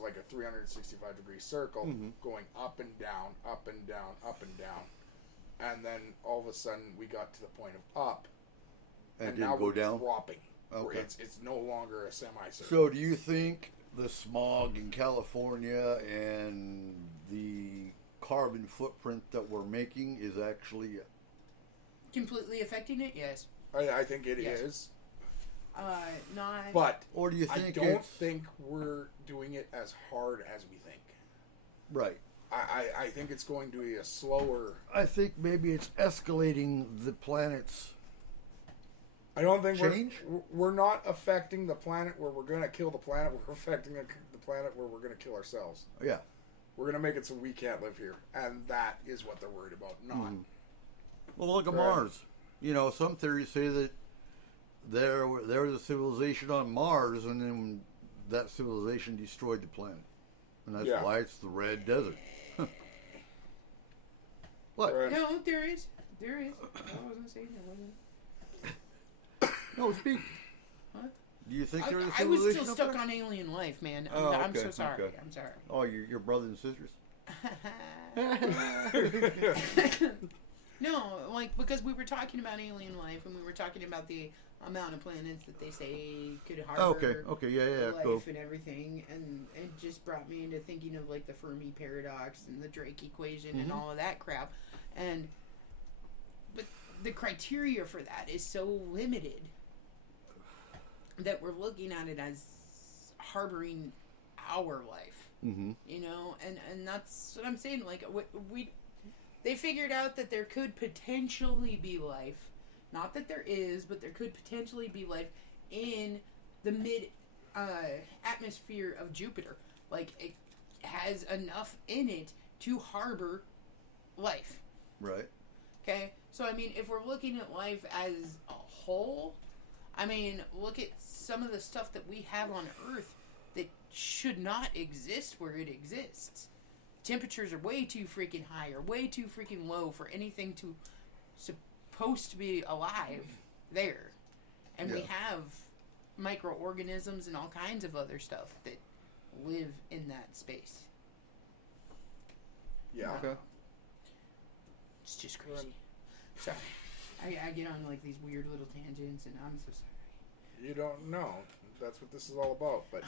like a 365 degree circle going up and down, up and down, up and down. And then all of a sudden we got to the point of up. And it now didn't go we're down? dropping. Where Okay. it's no longer a semicircle. So do you think the smog in California and the carbon footprint that we're making is actually... Completely affecting it? Yes. I think it Yes. is. Not. But Or do you I think don't it's... think we're doing it as hard as we think. Right. I think it's going to be a slower. I think maybe it's escalating the planet's... I don't think Change? we're not affecting the planet where we're going to kill the planet. We're affecting the planet where we're going to kill ourselves. Yeah. We're going to make it so we can't live here, and that is what they're worried about. Not Well, look at Right. Mars. You know, some theories say that there was a civilization on Mars, and then that civilization destroyed the planet, and that's Yeah. why it's the red desert. What? Right. No, there is. There is. I wasn't saying there wasn't. No, speak. What? Do you think there was a I was civilization still up stuck there? on alien life, man. Oh, I'm okay, so sorry. okay. I'm sorry. Oh, your brothers and sisters? No, like, because we were talking about alien life, and we were talking about the amount of planets that they say could harbor Okay, yeah, life cool. and everything, and it just brought me into thinking of like the Fermi paradox and the Drake equation and all of that crap, but the criteria for that is so limited that we're looking at it as harboring our life, you know, and that's what I'm saying. Like they figured out that there could potentially be life. Not that there is, but there could potentially be life in the mid atmosphere of Jupiter. Like, it has enough in it to harbor life. Right. Okay? So, I mean, if we're looking at life as a whole, I mean, look at some of the stuff that we have on Earth that should not exist where it exists. Temperatures are way too freaking high or way too freaking low for anything to supposed to be alive there, and we Yeah. have microorganisms and all kinds of other stuff that live in that space. Yeah. Okay. It's just crazy. Sorry, I get on like these weird little tangents, and I'm so You don't know. That's what this is all about. But,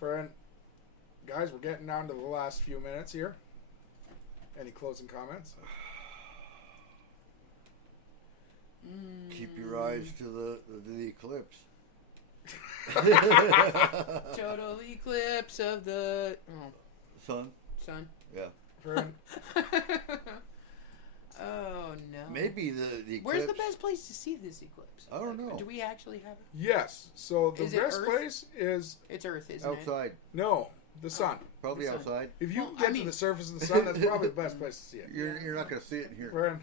friend, guys, we're getting down to the last few minutes here. Any closing comments? Keep your eyes to the eclipse. Total eclipse of the Sun. sun. Yeah. Friend, Oh no. Maybe the eclipse. Where's the best place to see this eclipse? I don't know. Do we actually have it? yes. So the Is it best Earth? place is It's Earth, isn't it? Outside. no, the sun. Probably The sun. outside. If you Well, can get I mean- to the surface of the sun, that's probably the best place to see it. You're not going to see it in here. Friend,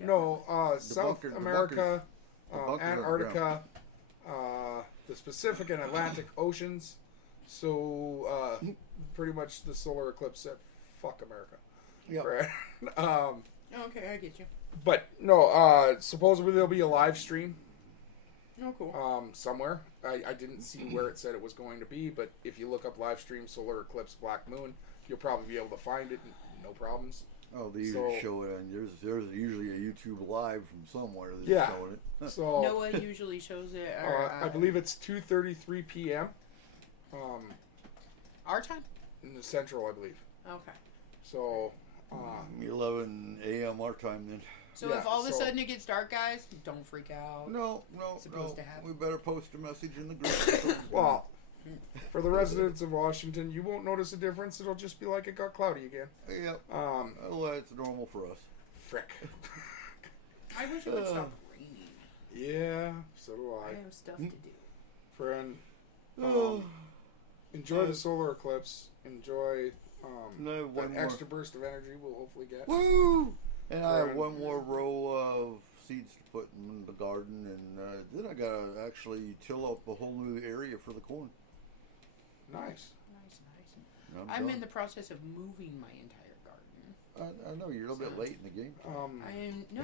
no, South bunker- the America, bunkers are Antarctica, the Pacific and Atlantic Oceans. So pretty much the solar eclipse said, "Fuck America." Yep. Friend. Okay, I get you. But no, supposedly there'll be a live stream Oh, cool. somewhere. I didn't see where it said it was going to be, but if you look up live stream solar eclipse black moon, you'll probably be able to find it. No problems. Oh, they usually So- show it on. There's usually a YouTube live from somewhere that's Yeah. showing it. So Noah usually shows it. Or, I believe it's 2:33 p.m. our time. In the central, I believe. Okay. So 11 a.m. our time then. So Yeah, if all of a so- sudden it gets dark, guys, don't freak out. No, Supposed to happen. We better post a message in the group. well, for the residents of Washington, you won't notice a difference. It'll just be like it got cloudy again. Yep. Um, Well, it's normal for us. frick. I wish it would stop raining. Yeah, so do I I. have stuff to do. Friend, Oh, enjoy the solar eclipse. Enjoy No, one an more. extra burst of energy we'll hopefully get. Woo! And I have Friend. one more row of seeds to put in the garden, and then I gotta actually till up a whole new area for the corn. Nice. Nice. And I'm done. in the process of moving my entire garden. I know you're a little bit late in the game. I am no,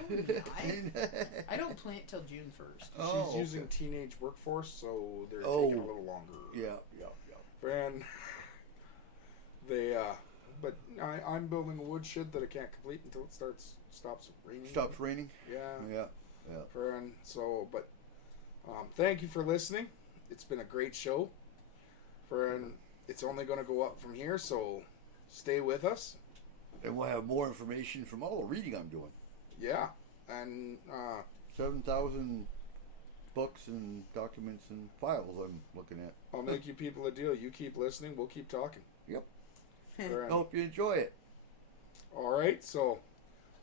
I'm not. I don't plant till June 1st. Oh, She's using okay. teenage workforce, so they're Oh. taking a little longer. Yeah. Friend, they but I'm building a woodshed that I can't complete until it stops raining. Stops raining. Yeah. Yeah. Friend, so but thank you for listening. It's been a great show. Friend, it's only going to go up from here, so stay with us. And we'll have more information from all the reading I'm doing. Yeah, and 7,000 books and documents and files I'm looking at. I'll make you people a deal. You keep listening, we'll keep talking. Yep. Friend. Hope you enjoy it. All right, so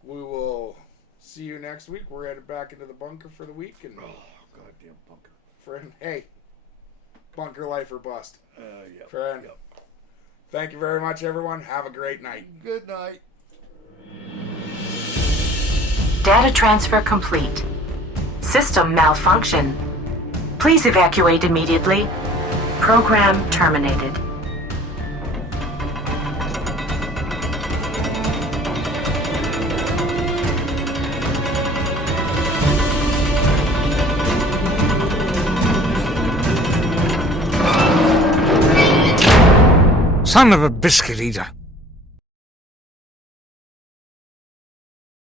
we will see you next week. We're headed back into the bunker for the week, and Oh, goddamn bunker. friend, hey, bunker life or bust. Yeah. Friend. Yep. Thank you very much, everyone. Have a great night. Good night. Data transfer complete. System malfunction. Please evacuate immediately. Program terminated. Son of a biscuit eater.